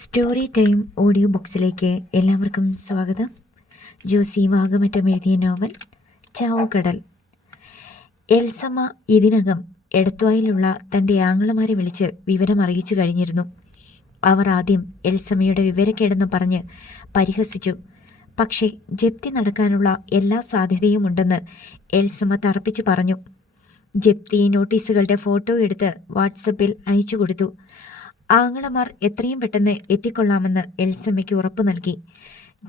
Story time audio ബുക്സിലേക്ക് എല്ലാവർക്കും സ്വാഗതം. ജോസി വാഗമറ്റം എഴുതിയ നോവൽ ചാവുകടൽ. എൽസമ്മ ഇതിനകം എടത്വായിലുള്ള തൻ്റെ ആങ്ങളമാരെ വിളിച്ച് വിവരം അറിയിച്ചു കഴിഞ്ഞിരുന്നു. അവർ ആദ്യം എൽസമ്മയുടെ വിവരക്കേടെന്ന് പറഞ്ഞ് പരിഹസിച്ചു. പക്ഷേ ജപ്തി നടക്കാനുള്ള എല്ലാ സാധ്യതയും ഉണ്ടെന്ന് എൽസമ്മ തറപ്പിച്ച് പറഞ്ഞു. ജപ്തി നോട്ടീസുകളുടെ ഫോട്ടോ എടുത്ത് വാട്സപ്പിൽ അയച്ചു കൊടുത്തു. ആങ്ങളമാർ എത്രയും പെട്ടെന്ന് എത്തിക്കൊള്ളാമെന്ന് എൽസമ്മയ്ക്ക് ഉറപ്പു നൽകി.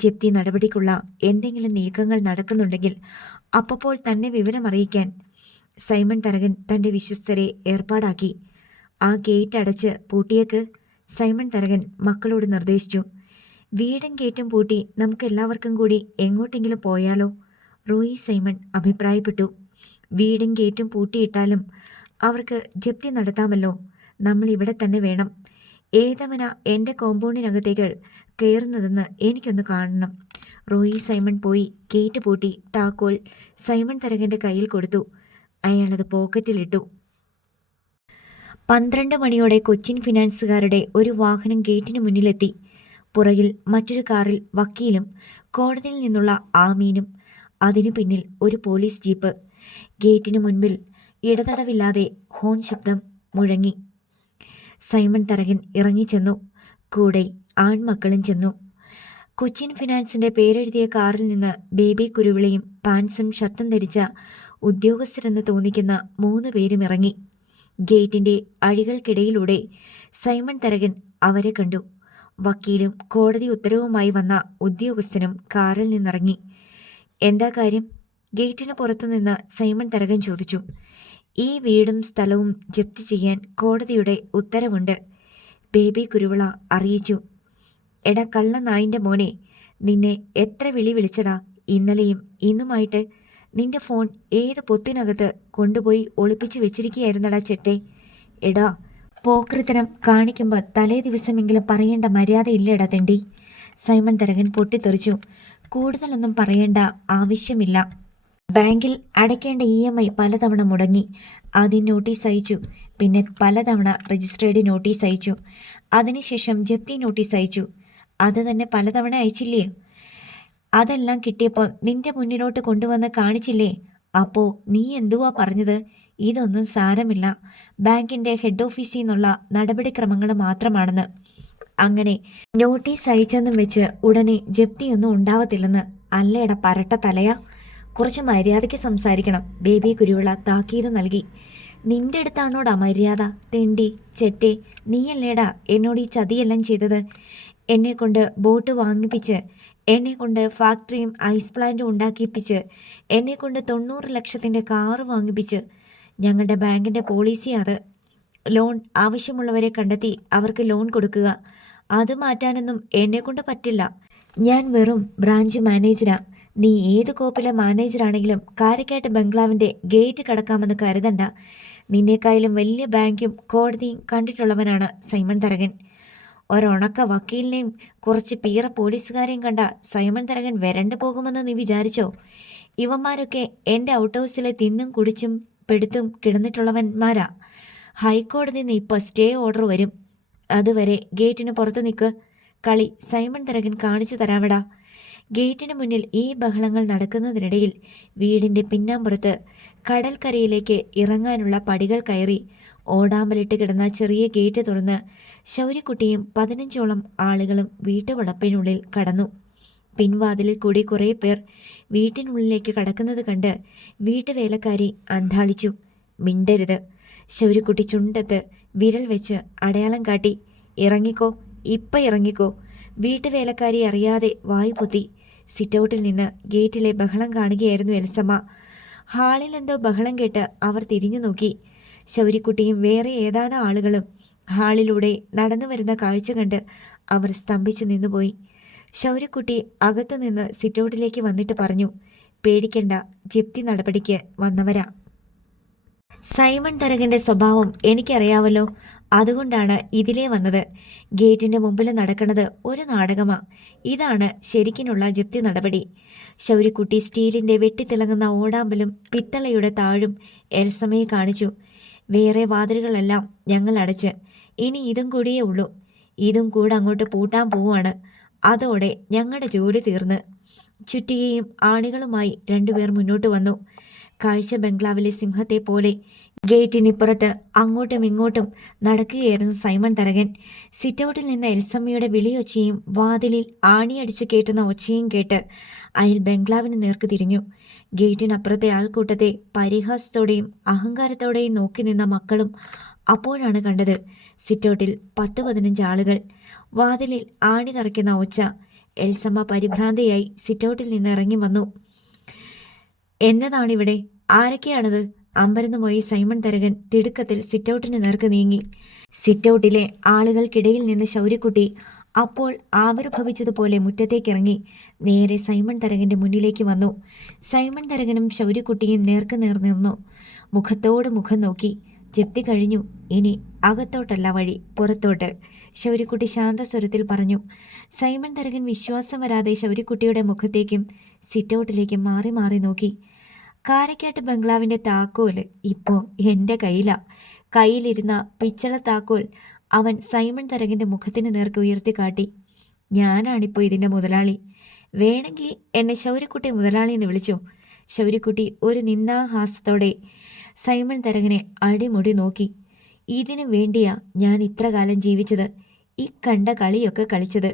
ജപ്തി നടപടിക്കുള്ള എന്തെങ്കിലും നീക്കങ്ങൾ നടക്കുന്നുണ്ടെങ്കിൽ അപ്പോൾ തന്നെ വിവരമറിയിക്കാൻ സൈമൺ തരകൻ തൻ്റെ വിശ്വസ്തരെ ഏർപ്പാടാക്കി. ആ ഗേറ്റ് അടച്ച് പൂട്ടിയേക്ക്, സൈമൺ തരകൻ മക്കളോട് നിർദ്ദേശിച്ചു. വീടും ഗേറ്റും പൂട്ടി നമുക്കെല്ലാവർക്കും കൂടി എങ്ങോട്ടെങ്കിലും പോയാലോ? റോയി സൈമൺ അഭിപ്രായപ്പെട്ടു. വീടും ഗേറ്റും പൂട്ടിയിട്ടാലും അവർക്ക് ജപ്തി നടത്താമല്ലോ. നമ്മൾ ഇവിടെ തന്നെ വേണം. ഏതവന എൻ്റെ കോമ്പൗണ്ടിനകത്തേക്ക് കയറുന്നതെന്ന് എനിക്കൊന്ന് കാണണം. റോയി സൈമൺ പോയി ഗേറ്റ് പൂട്ടി താക്കോൽ സൈമൺ തരകൻ്റെ കയ്യിൽ കൊടുത്തു. അയാളത് പോക്കറ്റിലിട്ടു. 12 മണിയോടെ കൊച്ചിൻ ഫിനാൻസുകാരുടെ ഒരു വാഹനം ഗേറ്റിന് മുന്നിലെത്തി. പുറകിൽ മറ്റൊരു കാറിൽ വക്കീലും കോടതിയിൽ നിന്നുള്ള ആമീനും, അതിനു പിന്നിൽ ഒരു പോലീസ് ജീപ്പ്. ഗേറ്റിന് മുൻപിൽ ഇടതടവില്ലാതെ ഹോൺ ശബ്ദം മുഴങ്ങി. സൈമൺ തരകൻ ഇറങ്ങിച്ചെന്നു. കൂടെ ആൺമക്കളും ചെന്നു. കൊച്ചിൻ ഫിനാൻസിൻ്റെ പേരെഴുതിയ കാറിൽ നിന്ന് ബേബി കുരുവിളയും പാൻസും ഷർട്ടും ധരിച്ച ഉദ്യോഗസ്ഥരെന്ന് തോന്നിക്കുന്ന 3 പേരും ഇറങ്ങി. ഗേറ്റിൻ്റെ അഴികൾക്കിടയിലൂടെ സൈമൺ തരകൻ അവരെ കണ്ടു. വക്കീലും കോടതി ഉത്തരവുമായി വന്ന ഉദ്യോഗസ്ഥനും കാറിൽ നിന്നിറങ്ങി. എന്താ കാര്യം? ഗേറ്റിന് പുറത്തുനിന്ന് സൈമൺ തരകൻ ചോദിച്ചു. ഈ വീടും സ്ഥലവും ജപ്തി ചെയ്യാൻ കോടതിയുടെ ഉത്തരവുണ്ട്, ബേബി കുരുവിള അറിയിച്ചു. എടാ കള്ള നായിൻ്റെ മോനെ, നിന്നെ എത്ര വിളിച്ചടാ ഇന്നലെയും ഇന്നുമായിട്ട്. നിന്റെ ഫോൺ ഏത് പൊത്തിനകത്ത് കൊണ്ടുപോയി ഒളിപ്പിച്ചു വെച്ചിരിക്കുകയായിരുന്നടാ ചെട്ടെ. എടാ പോക്കൃത്തരം കാണിക്കുമ്പോൾ തലേ ദിവസമെങ്കിലും പറയേണ്ട മര്യാദയില്ലേടാ തെണ്ടി. സൈമൺ തരകൻ പൊട്ടിത്തെറിച്ചു. കൂടുതലൊന്നും പറയേണ്ട ആവശ്യമില്ല. ബാങ്കിൽ അടയ്ക്കേണ്ട EMI പലതവണ മുടങ്ങി. ആദ്യം നോട്ടീസ് അയച്ചു, പിന്നെ പലതവണ രജിസ്ട്രേഡ് നോട്ടീസ് അയച്ചു, അതിനുശേഷം ജപ്തി നോട്ടീസ് അയച്ചു. അത് തന്നെ പലതവണ അയച്ചില്ലേ? അതെല്ലാം കിട്ടിയപ്പോൾ നിന്റെ മുന്നിലോട്ട് കൊണ്ടുവന്ന് കാണിച്ചില്ലേ? അപ്പോൾ നീ എന്തുവാ പറഞ്ഞത്? ഇതൊന്നും സാരമില്ല, ബാങ്കിൻ്റെ ഹെഡ് ഓഫീസിൽ നിന്നുള്ള നടപടിക്രമങ്ങൾ മാത്രമാണെന്ന്. അങ്ങനെ നോട്ടീസ് അയച്ചെന്നും വെച്ച് ഉടനെ ജപ്തിയൊന്നും ഉണ്ടാവത്തില്ലെന്ന് അല്ലേട പരട്ട തലയാ. കുറച്ച് മര്യാദയ്ക്ക് സംസാരിക്കണം, ബേബി കുരുവിള താക്കീത് നൽകി. നിന്റെ അടുത്താണോടാ മര്യാദ? തെണ്ടി ചെറ്റെ, നീയല്ലേടാ എന്നോട് ഈ ചതിയെല്ലാം ചെയ്തത്. എന്നെക്കൊണ്ട് ബോട്ട് വാങ്ങിപ്പിച്ച്, എന്നെക്കൊണ്ട് ഫാക്ടറിയും ഐസ് പ്ലാന്റും ഉണ്ടാക്കിപ്പിച്ച്, എന്നെക്കൊണ്ട് 90 ലക്ഷത്തിൻ്റെ കാറ് വാങ്ങിപ്പിച്ച്. ഞങ്ങളുടെ ബാങ്കിൻ്റെ പോളിസി അത്. ലോൺ ആവശ്യമുള്ളവരെ കണ്ടെത്തി അവർക്ക് ലോൺ കൊടുക്കുക. അത് മാറ്റാനൊന്നും എന്നെക്കൊണ്ട് പറ്റില്ല. ഞാൻ വെറും ബ്രാഞ്ച് മാനേജരാ. നീ ഏത് കോപ്പിലെ മാനേജറാണെങ്കിലും കാരക്കാട്ട് ബംഗ്ലാവിൻ്റെ ഗേറ്റ് കടക്കാമെന്ന് കരുതണ്ട. നിന്നേക്കായാലും വലിയ ബാങ്കും കോടതിയും കണ്ടിട്ടുള്ളവനാണ് സൈമൺ തരകൻ. ഒരണക്ക വക്കീലിനെയും കുറച്ച് പീറ പോലീസുകാരെയും കണ്ട സൈമൺ തരകൻ വരണ്ടു പോകുമെന്ന് നീ വിചാരിച്ചോ? ഇവന്മാരൊക്കെ എൻ്റെ ഔട്ട് ഹൗസിലെ തിന്നും കുടിച്ചും പെടുത്തും കിടന്നിട്ടുള്ളവന്മാരാ. ഹൈക്കോടതിയിൽ നിന്ന് ഇപ്പോൾ സ്റ്റേ ഓർഡർ വരും. അതുവരെ ഗേറ്റിന് പുറത്ത് നിൽക്ക്. കളി സൈമൺ തരകൻ കാണിച്ചു തരാവിടാ. ഗേറ്റിന് മുന്നിൽ ഈ ബഹളങ്ങൾ നടക്കുന്നതിനിടയിൽ വീടിൻ്റെ പിന്നാമ്പുറത്ത് കടൽക്കരയിലേക്ക് ഇറങ്ങാനുള്ള പടികൾ കയറി ഓടാമ്പലിട്ട് കിടന്ന ചെറിയ ഗേറ്റ് തുറന്ന് ശൗര്യക്കുട്ടിയും 15ഓളം ആളുകളും വീട്ടുവളപ്പിനുള്ളിൽ കടന്നു. പിൻവാതിലിൽ കൂടി കുറേ പേർ വീട്ടിനുള്ളിലേക്ക് കടക്കുന്നത് കണ്ട് വീട്ടുവേലക്കാരി അന്താളിച്ചു. മിണ്ടരുത്. ശൗര്യക്കുട്ടി ചുണ്ടത്ത് വിരൽ വെച്ച് അടയാളം കാട്ടി. ഇറങ്ങിക്കോ, ഇപ്പം ഇറങ്ങിക്കോ. വീട്ടുവേലക്കാരി അറിയാതെ വായു പൊത്തി. സിറ്റൗട്ടിൽ നിന്ന് ഗേറ്റിലെ ബഹളം കാണുകയായിരുന്നു എൽസമ്മ. ഹാളിൽ എന്തോ ബഹളം കേട്ട് അവർ തിരിഞ്ഞു നോക്കി. ശൗര്യക്കുട്ടിയും വേറെ ഏതാനും ആളുകളും ഹാളിലൂടെ നടന്നു വരുന്ന കാഴ്ച കണ്ട് അവർ സ്തംഭിച്ചു നിന്നുപോയി. ശൗര്യക്കുട്ടി അകത്തു നിന്ന് സിറ്റൗട്ടിലേക്ക് വന്നിട്ട് പറഞ്ഞു, പേടിക്കണ്ട, ജപ്തി നടപടിക്ക് വന്നവരാ. സൈമൺ തരകൻ്റെ സ്വഭാവം എനിക്കറിയാവല്ലോ, അതുകൊണ്ടാണ് ഇതിലേ വന്നത്. ഗേറ്റിൻ്റെ മുമ്പിൽ നടക്കുന്നത് ഒരു നാടകമാ. ഇതാണ് ശരിക്കിനുള്ള ജപ്തി നടപടി. ശൗര്യക്കുട്ടി സ്റ്റീലിൻ്റെ വെട്ടിത്തിളങ്ങുന്ന ഓടാമ്പലും പിത്തളയുടെ താഴും എൽസമ്മയെ കാണിച്ചു. വേറെ വാതിലുകളെല്ലാം ഞങ്ങൾ അടച്ച്, ഇനി ഇതും കൂടിയേ ഉള്ളൂ. ഇതും കൂടെ അങ്ങോട്ട് പൂട്ടാൻ പോവാണ്. അതോടെ ഞങ്ങളുടെ ജോലി തീർന്ന്. ചുറ്റികയും ആണികളുമായി രണ്ടുപേർ മുന്നോട്ട് വന്നു. കാഴ്ച ബംഗ്ലാവിലെ സിംഹത്തെ പോലെ ഗേറ്റിനിപ്പുറത്ത് അങ്ങോട്ടും ഇങ്ങോട്ടും നടക്കുകയായിരുന്നു സൈമൺ തരകൻ. സിറ്റൗട്ടിൽ നിന്ന് എൽസമ്മയുടെ വിളിയൊച്ചയും വാതിലിൽ ആണിയടിച്ച് കേട്ടുന്ന ഒച്ചയും കേട്ട് അയാൾ ബംഗ്ലാവിന് നേർക്ക് തിരിഞ്ഞു. ഗേറ്റിനപ്പുറത്തെ ആൾക്കൂട്ടത്തെ പരിഹാസത്തോടെയും അഹങ്കാരത്തോടെയും നോക്കി നിന്ന മക്കളും അപ്പോഴാണ് കണ്ടത് സിറ്റൗട്ടിൽ 10-15 ആളുകൾ. വാതിലിൽ ആണി തറയ്ക്കുന്ന ഒച്ച. എൽസമ്മ പരിഭ്രാന്തയായി സിറ്റൗട്ടിൽ നിന്ന് ഇറങ്ങി വന്നു. എന്നതാണിവിടെ? ആരൊക്കെയാണത്? അമ്പരന്ന് പോയി സൈമൺ തരകൻ തിടുക്കത്തിൽ സിറ്റൗട്ടിന് നേർക്ക് നീങ്ങി. സിറ്റൗട്ടിലെ ആളുകൾക്കിടയിൽ നിന്ന് ശൗര്യക്കുട്ടി അപ്പോൾ ആവിർഭവിച്ചതുപോലെ മുറ്റത്തേക്കിറങ്ങി നേരെ സൈമൺ തരകൻ്റെ മുന്നിലേക്ക് വന്നു. സൈമൺ തരകനും ശൗര്യക്കുട്ടിയും നേർക്ക് നേർ നിന്നു. മുഖത്തോട് മുഖം നോക്കി. ജപ്തി കഴിഞ്ഞു, ഇനി അകത്തോട്ടല്ല വഴി, പുറത്തോട്ട്, ശൗര്യക്കുട്ടി ശാന്തസ്വരത്തിൽ പറഞ്ഞു. സൈമൺ തരകൻ വിശ്വാസം വരാതെ ശൗര്യക്കുട്ടിയുടെ മുഖത്തേക്കും സിറ്റൗട്ടിലേക്കും മാറി മാറി നോക്കി. കാരക്കാട്ട് ബംഗ്ലാവിൻ്റെ താക്കോല് ഇപ്പോൾ എൻ്റെ കയ്യിലാ. കയ്യിലിരുന്ന പിച്ചള താക്കോൽ അവൻ സൈമൺ തരകൻ്റെ മുഖത്തിന് നേർക്ക് ഉയർത്തിക്കാട്ടി. ഞാനാണിപ്പോൾ ഇതിൻ്റെ മുതലാളി. വേണമെങ്കിൽ എന്നെ ശൗര്യക്കുട്ടി മുതലാളി എന്ന് വിളിച്ചോ. ശൗര്യക്കുട്ടി ഒരു നിന്ദാഹാസത്തോടെ സൈമൺ തരകനെ അടിമുടി നോക്കി. ഇതിനു വേണ്ടിയാ ഞാൻ ഇത്ര കാലം ജീവിച്ചത്, ഈ കണ്ട കളിയൊക്കെ കളിച്ചത്.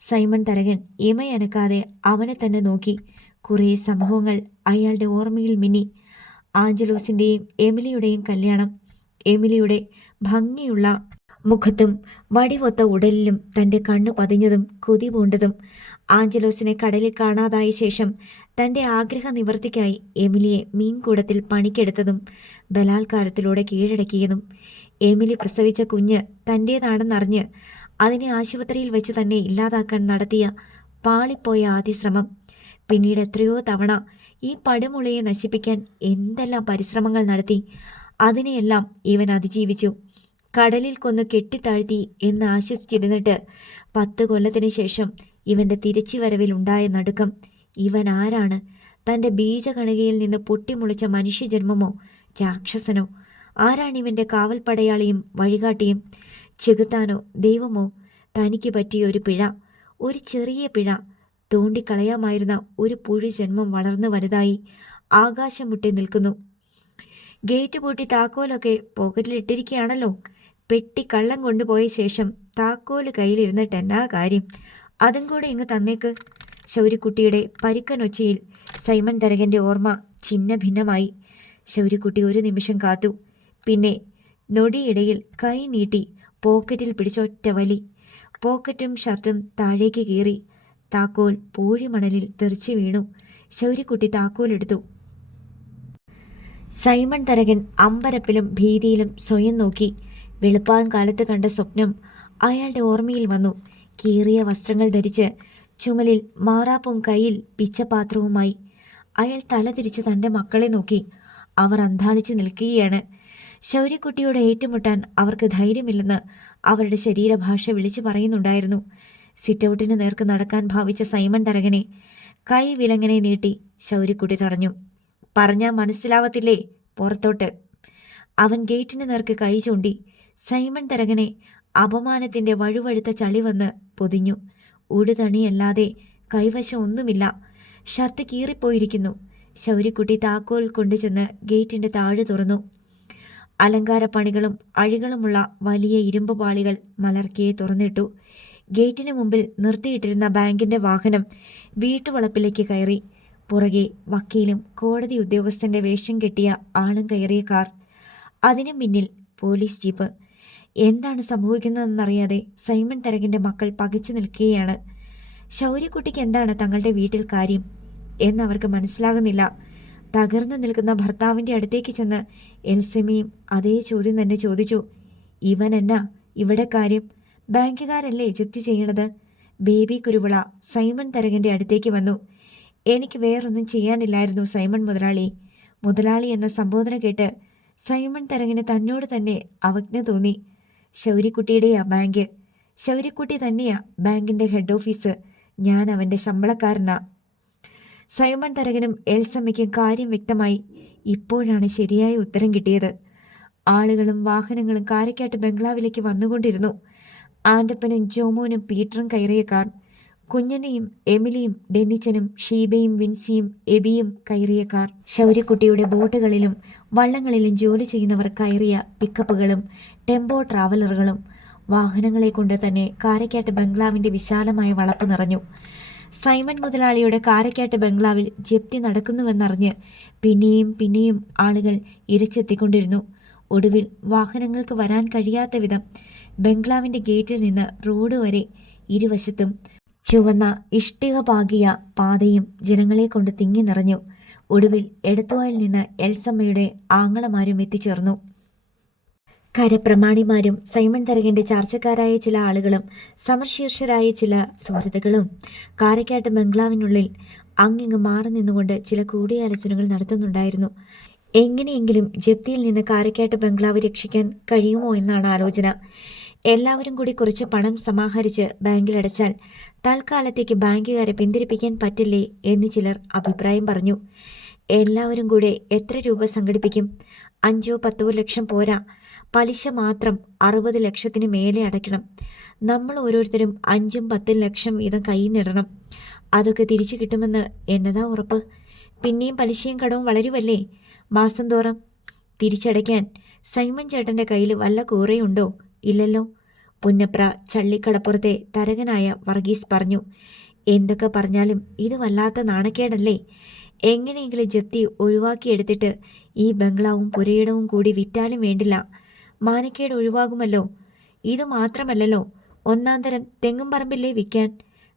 സൈമൺ തരകൻ ഇമയനക്കാതെ അവനെ തന്നെ നോക്കി. കുറേ സംഭവങ്ങൾ അയാളുടെ ഓർമ്മയിൽ മിന്നി. ആഞ്ചലോസിൻ്റെയും എമിലിയുടെയും കല്യാണം, എമിലിയുടെ ഭംഗിയുള്ള മുഖത്തും വടിവൊത്ത ഉടലിലും തൻ്റെ കണ്ണു പതിഞ്ഞതും കൊതി പൂണ്ടതും, ആഞ്ചലോസിനെ കടലിൽ കാണാതായ ശേഷം തൻ്റെ ആഗ്രഹ നിവർത്തിക്കായി എമിലിയെ മീൻകൂടത്തിൽ പണിക്കെടുത്തതും ബലാത്കാരത്തിലൂടെ കീഴടക്കിയതും, എമിലി പ്രസവിച്ച കുഞ്ഞ് തൻ്റേതാണെന്നറിഞ്ഞ് അതിനെ ആശുപത്രിയിൽ വെച്ച് തന്നെ ഇല്ലാതാക്കാൻ നടത്തിയ പാളിപ്പോയ ആദ്യ ശ്രമം, പിന്നീട് എത്രയോ തവണ ഈ പടുമുളയെ നശിപ്പിക്കാൻ എന്തെല്ലാം പരിശ്രമങ്ങൾ നടത്തി, അതിനെയെല്ലാം ഇവൻ അതിജീവിച്ചു. കടലിൽ കൊന്ന് കെട്ടിത്താഴ്ത്തി എന്ന് ആശ്വസിച്ചിരുന്നിട്ട് 10 കൊല്ലത്തിന് ശേഷം ഇവൻ്റെ തിരിച്ചുവരവിലുണ്ടായ നടുക്കം. ഇവൻ ആരാണ്? തൻ്റെ ബീജകണികയിൽ നിന്ന് പൊട്ടിമുളിച്ച മനുഷ്യജന്മമോ രാക്ഷസനോ? ആരാണിവൻ്റെ കാവൽ പടയാളിയും വഴികാട്ടിയും? ചെകുത്താനോ ദൈവമോ? തനിക്ക് പറ്റിയ ഒരു പിഴ, ഒരു ചെറിയ പിഴ. തോണ്ടിക്കളയാമായിരുന്ന ഒരു പുഴുജന്മം വളർന്നു വലുതായി ആകാശം മുട്ടി നിൽക്കുന്നു. ഗേറ്റ് പൂട്ടി താക്കോലൊക്കെ പോക്കറ്റിലിട്ടിരിക്കുകയാണല്ലോ. പെട്ടി കള്ളം കൊണ്ടുപോയ ശേഷം താക്കോല് കയ്യിലിരുന്നിട്ട് എന്നാ കാര്യം? അതും കൂടെ ഇങ്ങ് തന്നേക്ക്. ശൗര്യക്കുട്ടിയുടെ പരിക്കനൊച്ചയിൽ സൈമൺ തരകൻ്റെ ഓർമ്മ ഛിന്ന ഭിന്നമായി. ശൗര്യക്കുട്ടി ഒരു നിമിഷം കാത്തു. പിന്നെ നൊടിയിടയിൽ കൈ നീട്ടി പോക്കറ്റിൽ പിടിച്ചൊറ്റ വലി. പോക്കറ്റും ഷർട്ടും താഴേക്ക് കീറി. താക്കോൽ പൂഴിമണലിൽ തെറിച്ചു വീണു. ശൗര്യക്കുട്ടി താക്കോലെടുത്തു. സൈമൺ തരകൻ അമ്പരപ്പിലും ഭീതിയിലും സ്വയം നോക്കി. വെളുപ്പാൻ കാലത്ത് കണ്ട സ്വപ്നം അയാളുടെ ഓർമ്മയിൽ വന്നു. കീറിയ വസ്ത്രങ്ങൾ ധരിച്ച് ചുമലിൽ മാറാപ്പും കയ്യിൽ പിച്ചപാത്രവുമായി അയാൾ തല തിരിച്ച് തൻ്റെ മക്കളെ നോക്കി. അവർ അന്ധാളിച്ച് നിൽക്കുകയാണ്. ശൗര്യക്കുട്ടിയോട് ഏറ്റുമുട്ടാൻ അവർക്ക് ധൈര്യമില്ലെന്ന് അവരുടെ ശരീരഭാഷ വിളിച്ചു പറയുന്നുണ്ടായിരുന്നു. സിറ്റൗട്ടിന് നേർക്ക് നടക്കാൻ ഭാവിച്ച സൈമൺ തരകനെ കൈ വിലങ്ങനെ നീട്ടി ശൗര്യക്കുട്ടി തടഞ്ഞു. പറഞ്ഞാൽ മനസ്സിലാവത്തില്ലേ? പുറത്തോട്ട്. അവൻ ഗേറ്റിന് നേർക്ക് കൈ ചൂണ്ടി. സൈമൺ തരകനെ അപമാനത്തിൻ്റെ വഴുവഴുത്ത ചളി വന്ന് പൊതിഞ്ഞു. ഉടുതണിയല്ലാതെ കൈവശം ഒന്നുമില്ല. ഷർട്ട് കീറിപ്പോയിരിക്കുന്നു. ശൗര്യക്കുട്ടി താക്കോൽ കൊണ്ടുചെന്ന് ഗേറ്റിൻ്റെ താഴെ തുറന്നു. അലങ്കാരപ്പണികളും അഴികളുമുള്ള വലിയ ഇരുമ്പ് പാളികൾ മലർക്കയെ തുറന്നിട്ടു. ഗേറ്റിന് മുമ്പിൽ നിർത്തിയിട്ടിരുന്ന ബാങ്കിൻ്റെ വാഹനം വീട്ടുവളപ്പിലേക്ക് കയറി. പുറകെ വക്കീലും കോടതി ഉദ്യോഗസ്ഥൻ്റെ വേഷം കെട്ടിയ ആളും കയറിയ കാർ. അതിനു പിന്നിൽ പോലീസ് ജീപ്പ്. എന്താണ് സംഭവിക്കുന്നതെന്നറിയാതെ സൈമൺ തരകൻ്റെ മക്കൾ പകച്ചു നിൽക്കുകയാണ്. ശൗര്യക്കുട്ടിക്ക് എന്താണ് തങ്ങളുടെ വീട്ടിൽ കാര്യം എന്നവർക്ക് മനസ്സിലാകുന്നില്ല. തകർന്നു നിൽക്കുന്ന ഭർത്താവിൻ്റെ അടുത്തേക്ക് ചെന്ന് എൽസമ്മയും അതേ ചോദ്യം തന്നെ ചോദിച്ചു. ഇവൻ എന്നാ ഇവിടെ കാര്യം? ബാങ്കുകാരല്ലേ ജപ്തി ചെയ്യണത്? ബേബി കുരുവിള സൈമൺ തരകൻ്റെ അടുത്തേക്ക് വന്നു. എനിക്ക് വേറൊന്നും ചെയ്യാനില്ലായിരുന്നു സൈമൺ മുതലാളി. മുതലാളി എന്ന സംബോധന കേട്ട് സൈമൺ തരകന് തന്നോട് തന്നെ അവജ്ഞ തോന്നി. ശൗര്യക്കുട്ടിയുടെയാ ബാങ്ക്. ശൗര്യക്കുട്ടി തന്നെയാ ബാങ്കിൻ്റെ ഹെഡ് ഓഫീസ്. ഞാൻ അവൻ്റെ ശമ്പളക്കാരനാ. സൈമൺ തരകനും എൽസമ്മയ്ക്കും കാര്യം വ്യക്തമായി. ഇപ്പോഴാണ് ശരിയായ ഉത്തരം കിട്ടിയത്. ആളുകളും വാഹനങ്ങളും കാരക്കാട്ട് ബംഗ്ലാവിലേക്ക് വന്നുകൊണ്ടിരുന്നു. ആൻ്റപ്പനും ജോമോനും പീറ്ററും കയറിയ കാർ, കുഞ്ഞനെയും എമിലിയും ഡെന്നിച്ചനും ഷീബയും വിൻസിയും എബിയും കയറിയ കാർ, ശൗര്യക്കുട്ടിയുടെ ബോട്ടുകളിലും വള്ളങ്ങളിലും ജോലി ചെയ്യുന്നവർ കയറിയ പിക്കപ്പുകളും ടെമ്പോ ട്രാവലറുകളും, വാഹനങ്ങളെ കൊണ്ട് തന്നെ കാരക്കാട്ട് ബംഗ്ലാവിൻ്റെ വിശാലമായ വളപ്പ് നിറഞ്ഞു. സൈമൺ മുതലാളിയുടെ കാരക്കാട്ട് ബംഗ്ലാവിൽ ജപ്തി നടക്കുന്നുവെന്നറിഞ്ഞ് പിന്നെയും പിന്നെയും ആളുകൾ ഇരച്ചെത്തിക്കൊണ്ടിരുന്നു. ഒടുവിൽ വാഹനങ്ങൾക്ക് വരാൻ കഴിയാത്ത വിധം ബംഗ്ലാവിൻ്റെ ഗേറ്റിൽ നിന്ന് റോഡ് വരെ ഇരുവശത്തും ചുവന്ന ഇഷ്ടിക പാകിയ പാതയും ജനങ്ങളെ കൊണ്ട് തിങ്ങി നിറഞ്ഞു. ഒടുവിൽ എടത്തുവായിൽ നിന്ന് എൽസമ്മയുടെ ആങ്ങളമാരും എത്തിച്ചേർന്നു. കരപ്രമാണിമാരും സൈമൺ തരകൻ്റെ ചാർച്ചക്കാരായ ചില ആളുകളും സമർശീർഷരായ ചില സുഹൃത്തുക്കളും കാരക്കാട്ട് ബംഗ്ലാവിനുള്ളിൽ അങ്ങിങ്ങ് മാറി നിന്നുകൊണ്ട് ചില കൂടിയാലോചനകൾ നടത്തുന്നുണ്ടായിരുന്നു. എങ്ങനെയെങ്കിലും ജപ്തിയിൽ നിന്ന് കാരക്കാട്ട് ബംഗ്ലാവ് രക്ഷിക്കാൻ കഴിയുമോ എന്നാണ് ആലോചന. എല്ലാവരും കൂടി കുറച്ച് പണം സമാഹരിച്ച് ബാങ്കിലടച്ചാൽ തൽക്കാലത്തേക്ക് ബാങ്കുകാരെ പിന്തിരിപ്പിക്കാൻ പറ്റില്ലേ എന്ന് ചിലർ അഭിപ്രായം പറഞ്ഞു. എല്ലാവരും കൂടെ എത്ര രൂപ സംഘടിപ്പിക്കും? 5-10 ലക്ഷം പോരാ, പലിശ മാത്രം 60 ലക്ഷത്തിന് മേലെ അടയ്ക്കണം. നമ്മൾ ഓരോരുത്തരും 5-10 ലക്ഷം വീതം കയ്യിൽ നിടണം. അതൊക്കെ തിരിച്ചു കിട്ടുമെന്ന് എന്നതാ ഉറപ്പ്? പിന്നെയും പലിശയും കടവും വളരുമല്ലേ മാസം തോറും. തിരിച്ചടയ്ക്കാൻ സൈമൺ ചേട്ടൻ്റെ കയ്യിൽ വല്ല കൂറയുണ്ടോ? ഇല്ലല്ലോ. പുന്നപ്ര ചള്ളിക്കടപ്പുറത്തെ തരകനായ വർഗീസ് പറഞ്ഞു. എന്തൊക്കെ പറഞ്ഞാലും ഇത് വല്ലാത്ത നാണക്കേടല്ലേ? എങ്ങനെയെങ്കിലും ജപ്തി ഒഴിവാക്കിയെടുത്തിട്ട് ഈ ബംഗ്ലാവും പുരയിടവും കൂടി വിറ്റാലും വേണ്ടില്ല. മാനക്കേട് ഒഴിവാകുമല്ലോ. ഇത് മാത്രമല്ലല്ലോ, ഒന്നാം തരം തെങ്ങും പറമ്പില്ലേ വിൽക്കാൻ?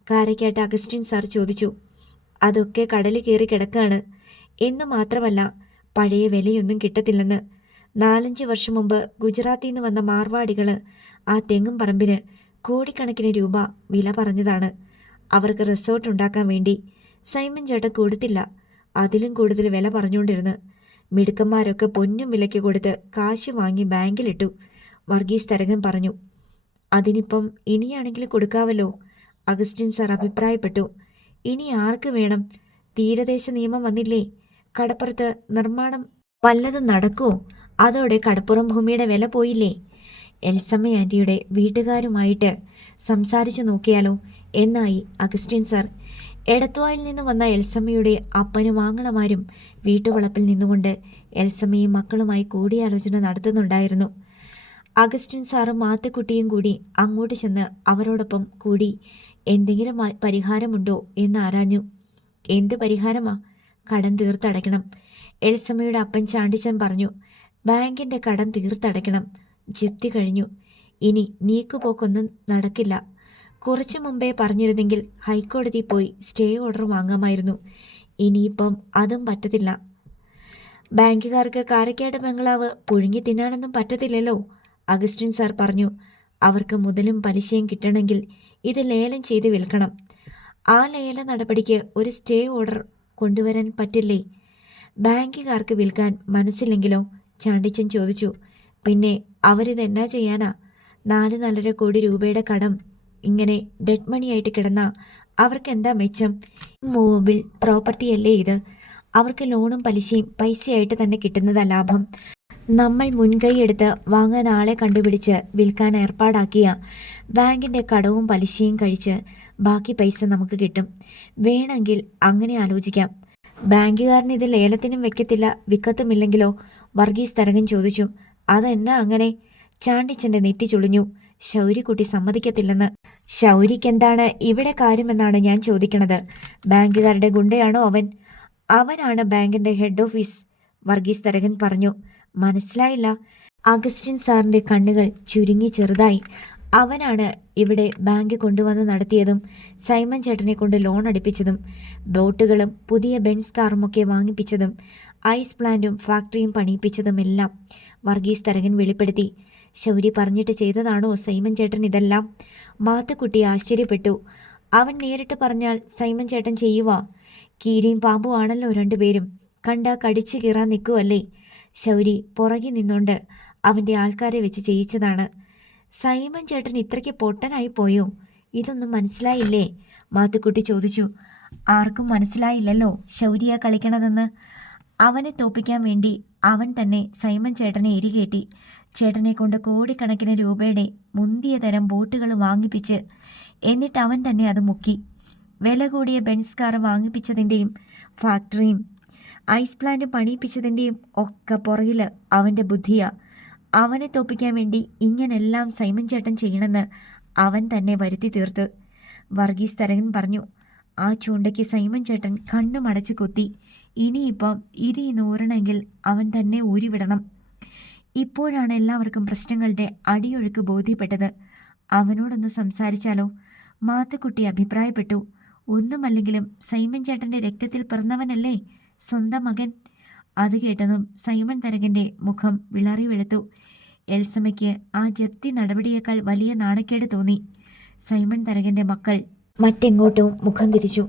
കാരക്കാട്ട് അഗസ്റ്റിൻ സാർ ചോദിച്ചു. അതൊക്കെ കടലിൽ കയറി കിടക്കാണ് എന്ന് മാത്രമല്ല, പഴയ വിലയൊന്നും കിട്ടത്തില്ലെന്ന്. 4-5 വർഷം മുമ്പ് ഗുജറാത്തിൽ നിന്ന് വന്ന മാർവാടികൾ ആ തെങ്ങും പറമ്പിന് കോടിക്കണക്കിന് രൂപ വില പറഞ്ഞതാണ്. അവർക്ക് റിസോർട്ട് ഉണ്ടാക്കാൻ വേണ്ടി. സൈമൺ ചേട്ടൻ കൊടുത്തില്ല, അതിലും കൂടുതൽ വില പറഞ്ഞുകൊണ്ടിരുന്നു. മിടുക്കന്മാരൊക്കെ പൊന്നും വിലയ്ക്ക് കൊടുത്ത് കാശ് വാങ്ങി ബാങ്കിലിട്ടു. വർഗീസ് തരകൻ പറഞ്ഞു. അതിനിപ്പം ഇനിയാണെങ്കിലും കൊടുക്കാവല്ലോ, അഗസ്റ്റിൻ സാർ അഭിപ്രായപ്പെട്ടു. ഇനി ആർക്ക് വേണം? തീരദേശ നിയമം വന്നില്ലേ? കടപ്പുറത്ത് നിർമ്മാണം വല്ലതും നടക്കുമോ? അതോടെ കടപ്പുറം ഭൂമിയുടെ വില പോയില്ലേ? എൽസമ്മ ആൻറ്റിയുടെ വീട്ടുകാരുമായിട്ട് സംസാരിച്ചു നോക്കിയാലോ എന്നായി അഗസ്റ്റിൻ സാർ. എടത്തുവായിൽ നിന്ന് വന്ന എൽസമ്മയുടെ അപ്പനും ആങ്ങളമാരും വീട്ടുവളപ്പിൽ നിന്നുകൊണ്ട് എൽസമ്മയും മക്കളുമായി കൂടിയാലോചന നടത്തുന്നുണ്ടായിരുന്നു. അഗസ്റ്റിൻ സാറും മാത്തുക്കുട്ടിയും കൂടി അങ്ങോട്ട് ചെന്ന് അവരോടൊപ്പം കൂടി എന്തെങ്കിലും പരിഹാരമുണ്ടോ എന്ന് ആരാഞ്ഞു. എന്ത് പരിഹാരമാ? കടം തീർത്തടയ്ക്കണം. എൽസമ്മയുടെ അപ്പൻ ചാണ്ടിച്ചൻ പറഞ്ഞു. ബാങ്കിൻ്റെ കടം തീർത്തടയ്ക്കണം. ജപ്തി കഴിഞ്ഞു. ഇനി നീക്കുപോക്കൊന്നും നടക്കില്ല. കുറച്ചു മുമ്പേ പറഞ്ഞിരുന്നെങ്കിൽ ഹൈക്കോടതി പോയി സ്റ്റേ ഓർഡർ വാങ്ങാമായിരുന്നു. ഇനിയിപ്പം അതും പറ്റത്തില്ല. ബാങ്കുകാർക്ക് കാരക്കാട് ബംഗ്ലാവ് പുഴുങ്ങി തിന്നാനൊന്നും പറ്റത്തില്ലല്ലോ, അഗസ്റ്റിൻ സാർ പറഞ്ഞു. അവർക്ക് മുതലും പലിശയും കിട്ടണമെങ്കിൽ ഇത് ലേലം ചെയ്ത് വിൽക്കണം. ആ ലേല നടപടിക്ക് ഒരു സ്റ്റേ ഓർഡർ കൊണ്ടുവരാൻ പറ്റില്ലേ? ബാങ്കുകാർക്ക് വിൽക്കാൻ മനസ്സില്ലെങ്കിലോ? ചാണ്ടിച്ചൻ ചോദിച്ചു. പിന്നെ അവരിതെന്നാ ചെയ്യാനാ? 4-4.5 കോടി രൂപയുടെ കടം ഇങ്ങനെ ഡെഡ് മണിയായിട്ട് കിടന്ന അവർക്കെന്താ മെച്ചം? മൂവബിൾ പ്രോപ്പർട്ടിയല്ലേ ഇത്? അവർക്ക് ലോണും പലിശയും പൈസയായിട്ട് തന്നെ കിട്ടുന്നതാ ലാഭം. നമ്മൾ മുൻകൈ എടുത്ത് വാങ്ങാൻ ആളെ കണ്ടുപിടിച്ച് വിൽക്കാൻ ഏർപ്പാടാക്കിയ ബാങ്കിൻ്റെ കടവും പലിശയും കഴിച്ച് ബാക്കി പൈസ നമുക്ക് കിട്ടും. വേണമെങ്കിൽ അങ്ങനെ ആലോചിക്കാം. ബാങ്കുകാരന് ഇത് ലേലത്തിനും വെക്കത്തില്ല, വിക്കത്തുമില്ലെങ്കിലോ? വർഗീസ് തരകൻ ചോദിച്ചു. അതെന്നാ അങ്ങനെ? ചാണ്ടിച്ചൻ്റെ നെറ്റി ചുളിഞ്ഞു. ശൗര്യക്കുട്ടി സമ്മതിക്കത്തില്ലെന്ന്. ശൗര്യക്കെന്താണ് ഇവിടെ കാര്യമെന്നാണ് ഞാൻ ചോദിക്കണത്. ബാങ്കുകാരുടെ ഗുണ്ടയാണോ അവൻ? അവനാണ് ബാങ്കിൻ്റെ ഹെഡ് ഓഫീസ്, വർഗീസ് തരകൻ പറഞ്ഞു. മനസ്സിലായില്ല. അഗസ്റ്റിൻ സാറിൻ്റെ കണ്ണുകൾ ചുരുങ്ങി ചെറുതായി. അവനാണ് ഇവിടെ ബാങ്ക് കൊണ്ടുവന്ന് നടത്തിയതും സൈമൺ ചേട്ടനെ കൊണ്ട് ലോൺ അടുപ്പിച്ചതും ബോട്ടുകളും പുതിയ ബെൻസ് കാറുമൊക്കെ വാങ്ങിപ്പിച്ചതും ഐസ് പ്ലാന്റും ഫാക്ടറിയും പണിയിപ്പിച്ചതുമെല്ലാം വർഗീസ് തരകൻ വെളിപ്പെടുത്തി. ശൗരി പറഞ്ഞിട്ട് ചെയ്തതാണോ സൈമൺ ചേട്ടൻ ഇതെല്ലാം? മാത്തുക്കുട്ടി ആശ്ചര്യപ്പെട്ടു. അവൻ നേരിട്ട് പറഞ്ഞാൽ സൈമൺ ചേട്ടൻ ചെയ്യുവാ? കീരിയും പാമ്പും ആണല്ലോ രണ്ടുപേരും. കണ്ടാ കടിച്ചു കീറാൻ നിൽക്കുവല്ലേ? ശൗരി പുറകെ നിന്നുകൊണ്ട് അവൻ്റെ ആൾക്കാരെ വെച്ച് ചെയ്യിച്ചതാണ്. സൈമൺ ചേട്ടൻ ഇത്രയ്ക്ക് പൊട്ടനായി പോയോ? ഇതൊന്നും മനസ്സിലായില്ലേ? മാത്തുക്കുട്ടി ചോദിച്ചു. ആർക്കും മനസ്സിലായില്ലല്ലോ ശൗര്യ കളിക്കണതെന്ന്. അവനെ തോപ്പിക്കാൻ വേണ്ടി അവൻ തന്നെ സൈമൺ ചേട്ടനെ എരികേറ്റി ചേട്ടനെ കൊണ്ട് കോടിക്കണക്കിന് രൂപയുടെ മുന്തിയ തരം ബോട്ടുകൾ വാങ്ങിപ്പിച്ച് എന്നിട്ട് അവൻ തന്നെ അത് മുക്കി. വില കൂടിയ ബെൻസ് കാർ വാങ്ങിപ്പിച്ചതിൻ്റെയും ഫാക്ടറിയും ഐസ് പ്ലാന്റ് പണിയിപ്പിച്ചതിൻ്റെയും ഒക്കെ പുറകിൽ അവൻ്റെ ബുദ്ധിയാ. അവനെ തോപ്പിക്കാൻ വേണ്ടി ഇങ്ങനെല്ലാം സൈമൺ ചേട്ടൻ ചെയ്യണമെന്ന് അവൻ തന്നെ വരുത്തി തീർത്ത്. വർഗീസ് തരകൻ പറഞ്ഞു. ആ ചൂണ്ടയ്ക്ക് സൈമൺ ചേട്ടൻ കണ്ണുമടച്ച് കൊത്തി. ഇനിയിപ്പം ഇത് നൂറണമെങ്കിൽ അവൻ തന്നെ ഊരിവിടണം. ഇപ്പോഴാണ് എല്ലാവർക്കും പ്രശ്നങ്ങളുടെ അടിയൊഴുക്ക് ബോധ്യപ്പെട്ടത്. അവനോടൊന്ന് സംസാരിച്ചാലോ? മാത്തുക്കുട്ടി അഭിപ്രായപ്പെട്ടു. ഒന്നുമല്ലെങ്കിലും സൈമൺ ചേട്ടൻ്റെ രക്തത്തിൽ പിറന്നവനല്ലേ സ്വന്തം മകൻ. അത് കേട്ടതും സൈമൺ തരകൻ്റെ മുഖം വിളറി വെളുത്തു. എൽസമ്മയ്ക്ക് ആ ജപ്തി നടപടിയേക്കാൾ വലിയ നാണക്കേട് തോന്നി. സൈമൺ തരകൻ്റെ മക്കൾ മറ്റെങ്ങോട്ടോ മുഖം തിരിച്ചു.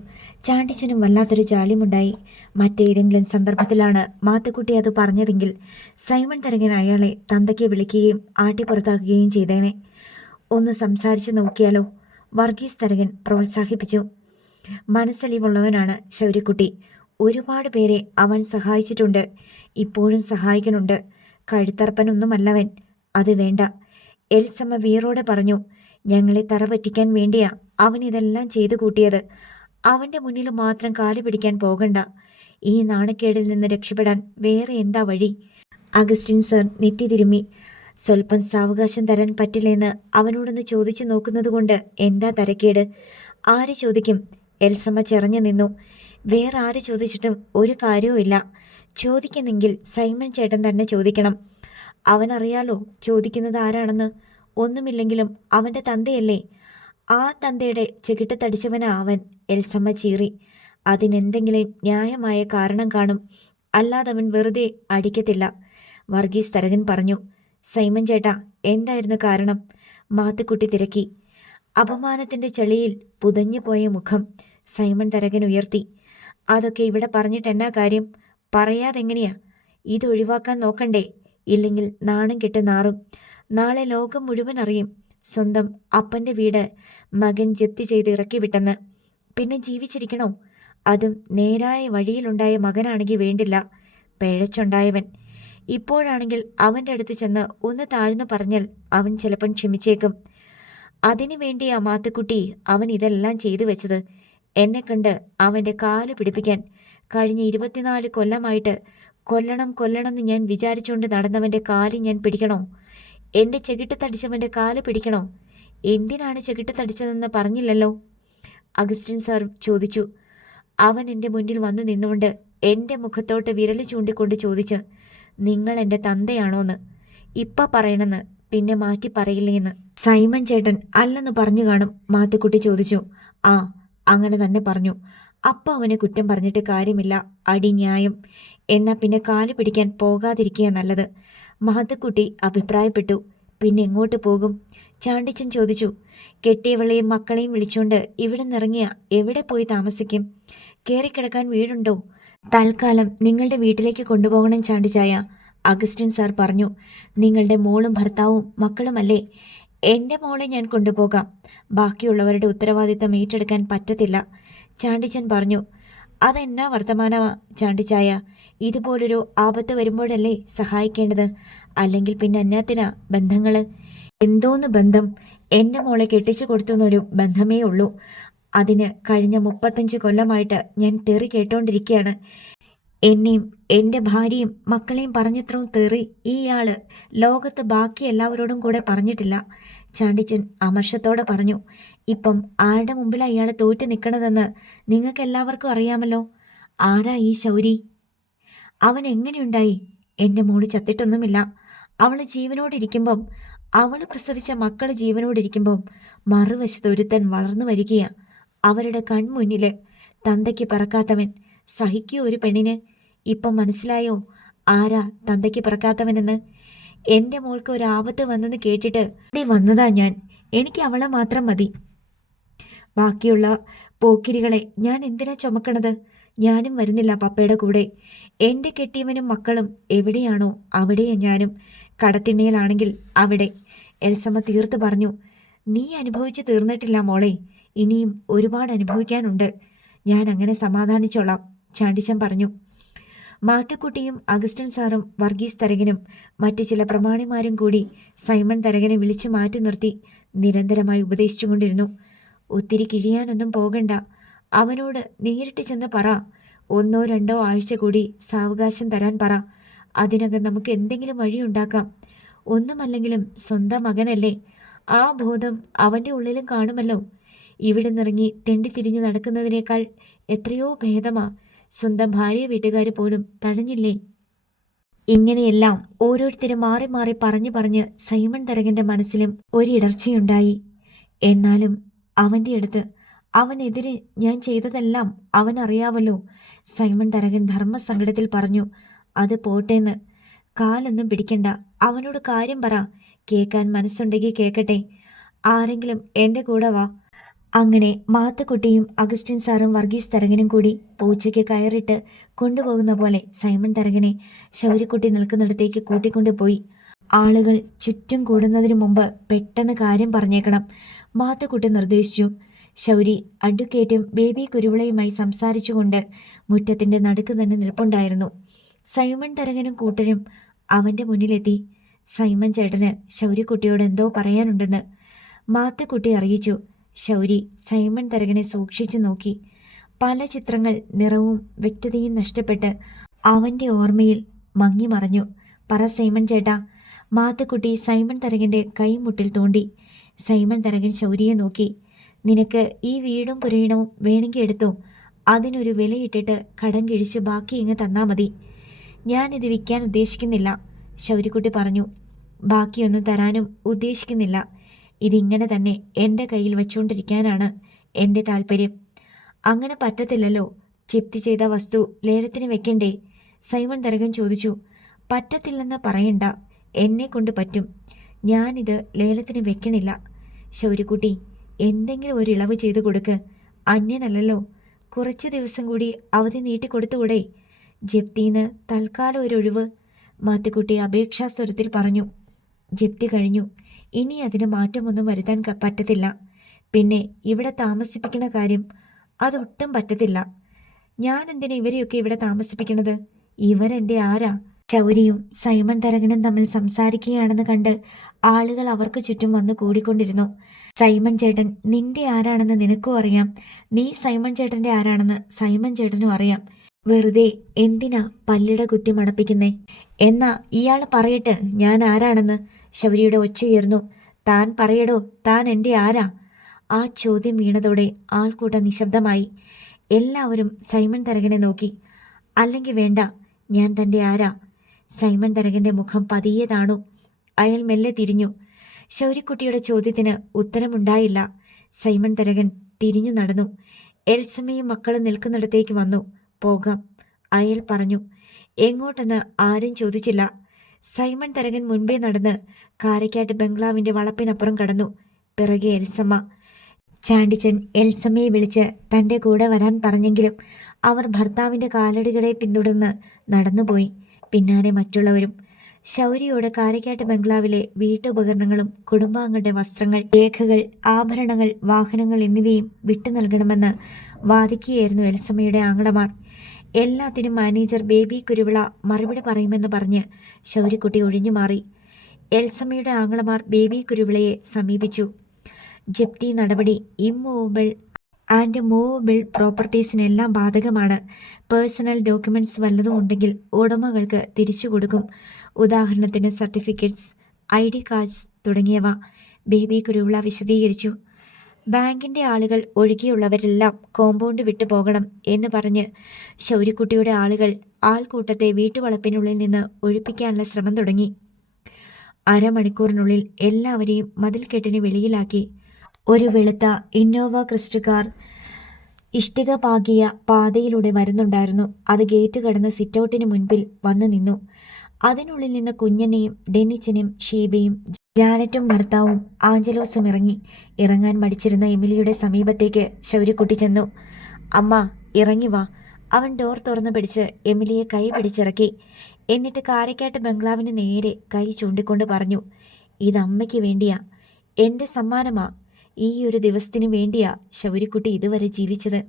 ചാണ്ടിച്ചനും വല്ലാത്തൊരു ജാള്യമുണ്ടായി. മറ്റേതെങ്കിലും സന്ദർഭത്തിലാണ് മാത്തുക്കുട്ടി അത് പറഞ്ഞതെങ്കിൽ സൈമൺ തരകൻ അയാളെ തന്തയ്ക്ക് വിളിക്കുകയും ആട്ടിപ്പുറത്താക്കുകയും ചെയ്തേനെ. ഒന്ന് സംസാരിച്ച് നോക്കിയാലോ? വർഗീസ് തരകൻ പ്രോത്സാഹിപ്പിച്ചു. മനസ്സലിവുള്ളവനാണ് ശൗര്യക്കുട്ടി. ഒരുപാട് പേരെ അവൻ സഹായിച്ചിട്ടുണ്ട്, ഇപ്പോഴും സഹായിക്കുന്നുണ്ട്. കഴുത്തർപ്പനൊന്നുമല്ലവൻ. അത് വേണ്ട. എൽസമ്മ വീറോടെ പറഞ്ഞു. ഞങ്ങളെ തറ പറ്റിക്കാൻ വേണ്ടിയാ അവൻ ഇതെല്ലാം ചെയ്തു കൂട്ടിയത്. അവൻ്റെ മുന്നിൽ മാത്രം കാല് പിടിക്കാൻ പോകണ്ട. ഈ നാണക്കേടിൽ നിന്ന് രക്ഷപ്പെടാൻ വേറെ എന്താ വഴി? അഗസ്റ്റിൻ സർ നെറ്റി തിരുമ്മി. സ്വല്പം സാവകാശം തരാൻ പറ്റില്ലെന്ന് അവനോടൊന്ന് ചോദിച്ചു നോക്കുന്നത് കൊണ്ട് എന്താ തരക്കേട്? ആര് ചോദിക്കും? എൽസമ്മ ചെറഞ്ഞു നിന്നു. വേറെ ആര് ചോദിച്ചിട്ടും ഒരു കാര്യവും ഇല്ല. ചോദിക്കുന്നെങ്കിൽ സൈമൺ ചേട്ടൻ തന്നെ ചോദിക്കണം. അവനറിയാലോ ചോദിക്കുന്നത് ആരാണെന്ന്. ഒന്നുമില്ലെങ്കിലും അവൻ്റെ തന്തയല്ലേ. ആ തന്തയുടെ ചെകിട്ടത്തടിച്ചവനാ അവൻ. എൽസമ്മ ചീറി. അതിനെന്തെങ്കിലും ന്യായമായ കാരണം കാണും, അല്ലാതവൻ വെറുതെ അടിക്കത്തില്ല. വർഗീസ് തരകൻ പറഞ്ഞു. സൈമൺ ചേട്ടാ, എന്തായിരുന്നു കാരണം? മാത്തുക്കുട്ടി തിരക്കി. അപമാനത്തിൻ്റെ ചളിയിൽ പുതഞ്ഞു പോയ മുഖം സൈമൺ തരകൻ ഉയർത്തി. അതൊക്കെ ഇവിടെ പറഞ്ഞിട്ട് എന്നാ കാര്യം? പറയാതെങ്ങനെയാ? ഇതൊഴിവാക്കാൻ നോക്കണ്ടേ? ഇല്ലെങ്കിൽ നാണം കെട്ട് നാറും. നാളെ ലോകം മുഴുവൻ അറിയും സ്വന്തം അപ്പൻ്റെ വീട് മകൻ ജപ്തി ചെയ്ത് ഇറക്കി വിട്ടെന്ന്. പിന്നെ ജീവിച്ചിരിക്കണോ? അതും നേരായ വഴിയിലുണ്ടായ മകനാണെങ്കിൽ വേണ്ടില്ല, പിഴച്ചുണ്ടായവൻ. ഇപ്പോഴാണെങ്കിൽ അവൻ്റെ അടുത്ത് ചെന്ന് ഒന്ന് താഴ്ന്നു പറഞ്ഞാൽ അവൻ ചിലപ്പം ക്ഷമിച്ചേക്കും. അതിനു വേണ്ടിയാ മാത്തുക്കുട്ടി അവൻ ഇതെല്ലാം ചെയ്തു വെച്ചത്. എന്നെ കണ്ട് അവൻ്റെ കാല് പിടിപ്പിക്കാൻ. കഴിഞ്ഞ 24 കൊല്ലമായിട്ട് കൊല്ലണമെന്ന് ഞാൻ വിചാരിച്ചുകൊണ്ട് നടന്നവൻ്റെ കാല് ഞാൻ പിടിക്കണോ? എൻ്റെ ചെകിട്ടത്തടിച്ചവൻ്റെ കാല് പിടിക്കണോ? എന്തിനാണ് ചെകിട്ടത്തടിച്ചതെന്ന് പറഞ്ഞില്ലല്ലോ? അഗസ്റ്റിൻ സാർ ചോദിച്ചു. അവൻ എൻ്റെ മുന്നിൽ വന്നു നിന്നുകൊണ്ട് എൻ്റെ മുഖത്തോട്ട് വിരൽ ചൂണ്ടിക്കൊണ്ട് ചോദിച്ച്, നിങ്ങൾ എൻ്റെ തന്തയാണോന്ന്? ഇപ്പം പറയണമെന്ന്, പിന്നെ മാറ്റി പറയില്ലേന്ന്. സൈമൺ ചേട്ടൻ അല്ലെന്ന് പറഞ്ഞു കാണും. മാത്തുക്കുട്ടി ചോദിച്ചു. ആ, അങ്ങനെ തന്നെ പറഞ്ഞു. അപ്പം അവനെ കുറ്റം പറഞ്ഞിട്ട് കാര്യമില്ല, അടി ന്യായം. എന്നാൽ പിന്നെ കാല് പിടിക്കാൻ പോകാതിരിക്കുക നല്ലത്. മാത്തുക്കുട്ടി അഭിപ്രായപ്പെട്ടു. പിന്നെ എങ്ങോട്ട് പോകും? ചാണ്ടിച്ചൻ ചോദിച്ചു. കെട്ടിയവളെയും മക്കളെയും വിളിച്ചുകൊണ്ട് ഇവിടെ നിന്നിറങ്ങിയ എവിടെ പോയി താമസിക്കും? കയറിക്കിടക്കാൻ വീടുണ്ടോ? തൽക്കാലം നിങ്ങളുടെ വീട്ടിലേക്ക് കൊണ്ടുപോകണം ചാണ്ടിച്ചായ, അഗസ്റ്റിൻ സാർ പറഞ്ഞു. നിങ്ങളുടെ മോളും ഭർത്താവും മക്കളുമല്ലേ? എൻ്റെ മോളെ ഞാൻ കൊണ്ടുപോകാം. ബാക്കിയുള്ളവരുടെ ഉത്തരവാദിത്തം ഏറ്റെടുക്കാൻ പറ്റത്തില്ല, ചാണ്ടിച്ചൻ പറഞ്ഞു. അതെന്നാ വർത്തമാനമാ ചാണ്ടിച്ചായ? ഇതുപോലൊരു ആപത്ത് വരുമ്പോഴല്ലേ സഹായിക്കേണ്ടത്? അല്ലെങ്കിൽ പിന്നെ എന്നാത്തിനാ ബന്ധങ്ങൾ? എന്തോന്ന് ബന്ധം? എൻ്റെ മോളെ കെട്ടിച്ചു കൊടുത്തുന്നൊരു ബന്ധമേ ഉള്ളൂ. അതിന് കഴിഞ്ഞ 35 കൊല്ലമായിട്ട് ഞാൻ തെറി കേട്ടോണ്ടിരിക്കുകയാണ്. എന്നെയും എൻ്റെ ഭാര്യയും മക്കളെയും പറഞ്ഞത്രയും തെറി ഈയാള് ലോകത്ത് ബാക്കി എല്ലാവരോടും കൂടെ പറഞ്ഞിട്ടില്ല, ചാണ്ടിച്ചൻ അമർഷത്തോടെ പറഞ്ഞു. ഇപ്പം ആരുടെ മുമ്പിലാണ് ഇയാൾ തോറ്റു നിൽക്കണതെന്ന് നിങ്ങൾക്കെല്ലാവർക്കും അറിയാമല്ലോ. ആരാ ഈ ശൗരി? അവൻ എങ്ങനെയുണ്ടായി? എൻ്റെ മോള് ചത്തിട്ടൊന്നുമില്ല. അവൾ ജീവനോടിരിക്കുമ്പം, അവൾ പ്രസവിച്ച മക്കൾ ജീവനോടിരിക്കുമ്പം മറുവശത്ത് ഒരുത്തൻ വളർന്നു വരികയാ അവരുടെ കൺമുന്നിൽ. തന്തയ്ക്ക് പറക്കാത്തവൻ സഹിക്കോ ഒരു പെണ്ണിന്? ഇപ്പം മനസ്സിലായോ ആരാ തന്തയ്ക്ക് പറക്കാത്തവനെന്ന്? എൻ്റെ മോൾക്ക് ഒരു ആപത്ത് വന്നെന്ന് കേട്ടിട്ട് വന്നതാ ഞാൻ. എനിക്ക് അവളെ മാത്രം മതി. ബാക്കിയുള്ള പോക്കിരികളെ ഞാൻ എന്തിനാ ചുമക്കണത്? ഞാനും വരുന്നില്ല പപ്പയുടെ കൂടെ. എൻ്റെ കെട്ടിയവനും മക്കളും എവിടെയാണോ അവിടെയാ ഞാനും. കടത്തിണ്ണയിലാണെങ്കിൽ അവിടെ. എൽസമ്മ തീർത്ത് പറഞ്ഞു. നീ അനുഭവിച്ച് തീർന്നിട്ടില്ല മോളെ, ഇനിയും ഒരുപാട് അനുഭവിക്കാനുണ്ട്. ഞാൻ അങ്ങനെ സമാധാനിച്ചോളാം, ചാണ്ടിച്ചൻ പറഞ്ഞു. മാത്തുക്കുട്ടിയും അഗസ്റ്റിൻ സാറും വർഗീസ് തരകനും മറ്റു ചില പ്രമാണിമാരും കൂടി സൈമൺ തരകനെ വിളിച്ചു മാറ്റി നിർത്തി നിരന്തരമായി ഉപദേശിച്ചുകൊണ്ടിരുന്നു. ഒത്തിരി കിഴിയാനൊന്നും പോകണ്ട, അവനോട് നേരിട്ട് ചെന്ന് പറ. 1-2 ആഴ്ച കൂടി സാവകാശം തരാൻ പറ. അതിനകം നമുക്ക് എന്തെങ്കിലും വഴിയുണ്ടാക്കാം. ഒന്നുമല്ലെങ്കിലും സ്വന്തം മകനല്ലേ, ആ ബോധം അവൻ്റെ ഉള്ളിലും കാണുമല്ലോ. ഇവിടെ നിറങ്ങി തെണ്ടിത്തിരിഞ്ഞ് നടക്കുന്നതിനേക്കാൾ എത്രയോ ഭേദമാ. സ്വന്തം ഭാര്യ വീട്ടുകാർ പോലും തടഞ്ഞില്ലേ. ഇങ്ങനെയെല്ലാം ഓരോരുത്തരും മാറി മാറി പറഞ്ഞ് സൈമൺ തരകൻ്റെ മനസ്സിലും ഒരിടർച്ചയുണ്ടായി. എന്നാലും അവൻ്റെ അടുത്ത് അവനെതിരെ ഞാൻ ചെയ്തതെല്ലാം അവനറിയാവല്ലോ. സൈമൺ തരകൻ ധർമ്മസങ്കടത്തിൽ പറഞ്ഞു. അത് പോട്ടേന്ന്, കാലൊന്നും പിടിക്കണ്ട. അവനോട് കാര്യം പറ. കേൾക്കാൻ മനസ്സുണ്ടെങ്കിൽ കേൾക്കട്ടെ. ആരെങ്കിലും എൻ്റെ കൂടെ വാ. അങ്ങനെ മാത്തുക്കുട്ടിയും അഗസ്റ്റിൻ സാറും വർഗീസ് തരകനും കൂടി പൂച്ചയ്ക്ക് കയറിട്ട് കൊണ്ടുപോകുന്ന പോലെ സൈമൺ തരകനെ ശൗര്യക്കുട്ടി നിൽക്കുന്നിടത്തേക്ക് കൂട്ടിക്കൊണ്ടുപോയി. ആളുകൾ ചുറ്റും കൂടുന്നതിന് മുമ്പ് പെട്ടെന്ന് കാര്യം പറഞ്ഞേക്കണം, മാത്തുക്കുട്ടി നിർദ്ദേശിച്ചു. ശൗരി അഡ്വക്കേറ്റും ബേബി കുരുവിളയുമായി സംസാരിച്ചുകൊണ്ട് മുറ്റത്തിൻ്റെ നടുക്ക് തന്നെ നിൽപ്പുണ്ടായിരുന്നു. സൈമൺ തരകനും കൂട്ടരും അവൻ്റെ മുന്നിലെത്തി. സൈമൺ ചേട്ടന് ശൗര്യക്കുട്ടിയോട് എന്തോ പറയാനുണ്ടെന്ന് മാത്തുക്കുട്ടി അറിയിച്ചു. ശൗരി സൈമൺ തരകനെ സൂക്ഷിച്ചു നോക്കി. പല ചിത്രങ്ങൾ നിറവും വ്യക്തതയും നഷ്ടപ്പെട്ട് അവൻ്റെ ഓർമ്മയിൽ മങ്ങി മറഞ്ഞു. പറ സൈമൺ ചേട്ടാ. മാത്തുക്കുട്ടി സൈമൺ തരകൻ്റെ കൈമുട്ടിൽ തോണ്ടി. സൈമൺ തരകൻ ശൗരിയെ നോക്കി. നിനക്ക് ഈ വീടും പുരയിടവും വേണമെങ്കിൽ എടുത്തോ, അതിനൊരു വിലയിട്ടിട്ട് കടം കിഴിച്ച് ബാക്കി ഇങ്ങ് തന്നാൽ മതി. ഞാനിത് വിൽക്കാൻ ഉദ്ദേശിക്കുന്നില്ല, ശൗര്യക്കുട്ടി പറഞ്ഞു. ബാക്കിയൊന്നും തരാനും ഉദ്ദേശിക്കുന്നില്ല. ഇതിങ്ങനെ തന്നെ എൻ്റെ കയ്യിൽ വെച്ചുകൊണ്ടിരിക്കാനാണ് എൻ്റെ താല്പര്യം. അങ്ങനെ പറ്റത്തില്ലല്ലോ. ജപ്തി ചെയ്ത വസ്തു ലേലത്തിന് വെക്കണ്ടേ? സൈമൺ തരകൻ ചോദിച്ചു. പറ്റത്തില്ലെന്ന് പറയണ്ട, എന്നെ കൊണ്ട് പറ്റും. ഞാനിത് ലേലത്തിന് വെക്കണില്ല. ശൗര്യക്കുട്ടി, എന്തെങ്കിലും ഒരു ഇളവ് ചെയ്തു കൊടുക്ക്. അന്യനല്ലല്ലോ. കുറച്ച് ദിവസം കൂടി അവധി നീട്ടിക്കൊടുത്തുകൂടെ? ജപ്തിന്ന് തൽക്കാലം ഒരു ഒഴിവ്, മാത്തുക്കുട്ടി അപേക്ഷാസ്വരത്തിൽ പറഞ്ഞു. ജപ്തി കഴിഞ്ഞു. ഇനി അതിന് മാറ്റമൊന്നും വരുത്താൻ പറ്റത്തില്ല. പിന്നെ ഇവിടെ താമസിപ്പിക്കുന്ന കാര്യം അതൊട്ടും പറ്റത്തില്ല. ഞാൻ എന്തിനാ ഇവരെയൊക്കെ ഇവിടെ താമസിപ്പിക്കണത്? ഇവരെൻ്റെ ആരാ? ശൗരിയും സൈമൺ തരകനും തമ്മിൽ സംസാരിക്കുകയാണെന്ന് കണ്ട് ആളുകൾ അവർക്ക് ചുറ്റും വന്ന് കൂടിക്കൊണ്ടിരുന്നു. സൈമൺ ചേട്ടൻ നിന്റെ ആരാണെന്ന് നിനക്കും അറിയാം, നീ സൈമൺ ചേട്ടൻ്റെ ആരാണെന്ന് സൈമൺ ചേട്ടനും അറിയാം. വെറുതെ എന്തിനാ പല്ലിട കുത്തി മണപ്പിക്കുന്നേ? എന്നാ ഇയാൾ പറയട്ടെ ഞാൻ ആരാണെന്ന്. ശൗരിയുടെ ഒച്ചയുയർന്നു. താൻ പറയടോ, താൻ എൻ്റെ ആരാ? ആ ചോദ്യം വീണതോടെ ആൾക്കൂട്ടം നിശബ്ദമായി. എല്ലാവരും സൈമൺ തരകനെ നോക്കി. അല്ലെങ്കിൽ വേണ്ട, ഞാൻ തൻ്റെ ആരാ? സൈമൺ തരകൻ്റെ മുഖം പതിയെ താണു. അയാൾ മെല്ലെ തിരിഞ്ഞു. ശൗര്യക്കുട്ടിയുടെ ചോദ്യത്തിന് ഉത്തരമുണ്ടായില്ല. സൈമൺ തരകൻ തിരിഞ്ഞു നടന്നു. എൽസമ്മയും മക്കളും നിൽക്കുന്നിടത്തേക്ക് വന്നു. പോകാം, അയാൾ പറഞ്ഞു. എങ്ങോട്ടെന്ന് ആരും ചോദിച്ചില്ല. സൈമൺ തരകൻ മുൻപേ നടന്ന് കാരക്കാട്ട് ബംഗ്ലാവിൻ്റെ വളപ്പിനപ്പുറം കടന്നു. പിറകെ എൽസമ്മ. ചാണ്ടിച്ചൻ എൽസമ്മയെ വിളിച്ച് തൻ്റെ കൂടെ വരാൻ പറഞ്ഞെങ്കിലും അവർ ഭർത്താവിൻ്റെ കാലടികളെ പിന്തുടർന്ന് നടന്നുപോയി. പിന്നാലെ മറ്റുള്ളവരും. ശൗര്യയോട് കാരക്കാട്ട് ബംഗ്ലാവിലെ വീട്ടുപകരണങ്ങളും കുടുംബാംഗങ്ങളുടെ വസ്ത്രങ്ങൾ, രേഖകൾ, ആഭരണങ്ങൾ, വാഹനങ്ങൾ എന്നിവയും വിട്ടു നൽകണമെന്ന് വാദിക്കുകയായിരുന്നു എൽസമ്മയുടെ ആങ്ങളമാർ. എല്ലാത്തിനും മാനേജർ ബേബി കുരുവിള മറുപടി പറയുമെന്ന് പറഞ്ഞ് ശൗര്യക്കുട്ടി ഒഴിഞ്ഞു മാറി. എൽസമ്മയുടെ ആങ്ങളമാർ ബേബി കുരുവിളയെ സമീപിച്ചു. ജപ്തി നടപടി ഇമ്മൂവബിൾ ആൻഡ് മൂവബിൾ പ്രോപ്പർട്ടീസിനെല്ലാം ബാധകമാണ്. പേഴ്സണൽ ഡോക്യുമെൻറ്റ്സ് വല്ലതും ഉണ്ടെങ്കിൽ ഉടമകൾക്ക് തിരിച്ചു കൊടുക്കും. ഉദാഹരണത്തിന് സർട്ടിഫിക്കറ്റ്സ്, ID കാർഡ്സ് തുടങ്ങിയവ, ബേബി കുരുവിള വിശദീകരിച്ചു. ബാങ്കിൻ്റെ ആളുകൾ ഒഴികെയുള്ളവരെല്ലാം കോമ്പൗണ്ട് വിട്ടു പോകണം എന്ന് പറഞ്ഞ് ശൗര്യക്കുട്ടിയുടെ ആളുകൾ ആൾക്കൂട്ടത്തെ വീട്ടുവളപ്പിനുള്ളിൽ നിന്ന് ഒഴിപ്പിക്കാനുള്ള ശ്രമം തുടങ്ങി. അരമണിക്കൂറിനുള്ളിൽ എല്ലാവരെയും മതിൽക്കെട്ടിന് വെളിയിലാക്കി. ഒരു വെളുത്ത ഇന്നോവ ക്രിസ്റ്റ കാർ ഇഷ്ടിക പാകിയ പാതയിലൂടെ വരുന്നുണ്ടായിരുന്നു. അത് ഗേറ്റ് കടന്ന് സിറ്റൗട്ടിന് മുൻപിൽ വന്നു നിന്നു. അതിനുള്ളിൽ നിന്ന് കുഞ്ഞനെയും ഡെന്നിച്ചനും ഷീബയും ജാനറ്റും ഭർത്താവും ആഞ്ചലോസും ഇറങ്ങി. ഇറങ്ങാൻ മടിച്ചിരുന്ന എമിലിയുടെ സമീപത്തേക്ക് ശൗര്യക്കുട്ടി ചെന്നു. അമ്മ, ഇറങ്ങി വാ. അവൻ ഡോർ തുറന്നു പിടിച്ച് എമിലിയെ കൈ പിടിച്ചിറക്കി. എന്നിട്ട് കാരക്കാട്ട് ബംഗ്ലാവിന് നേരെ കൈ ചൂണ്ടിക്കൊണ്ട് പറഞ്ഞു, ഇതമ്മയ്ക്ക് വേണ്ടിയാ, എൻ്റെ സമ്മാനമാ. ഈ ഒരു ദിവസത്തിനു വേണ്ടിയാ ശൗര്യക്കുട്ടി ഇതുവരെ ജീവിച്ചത്.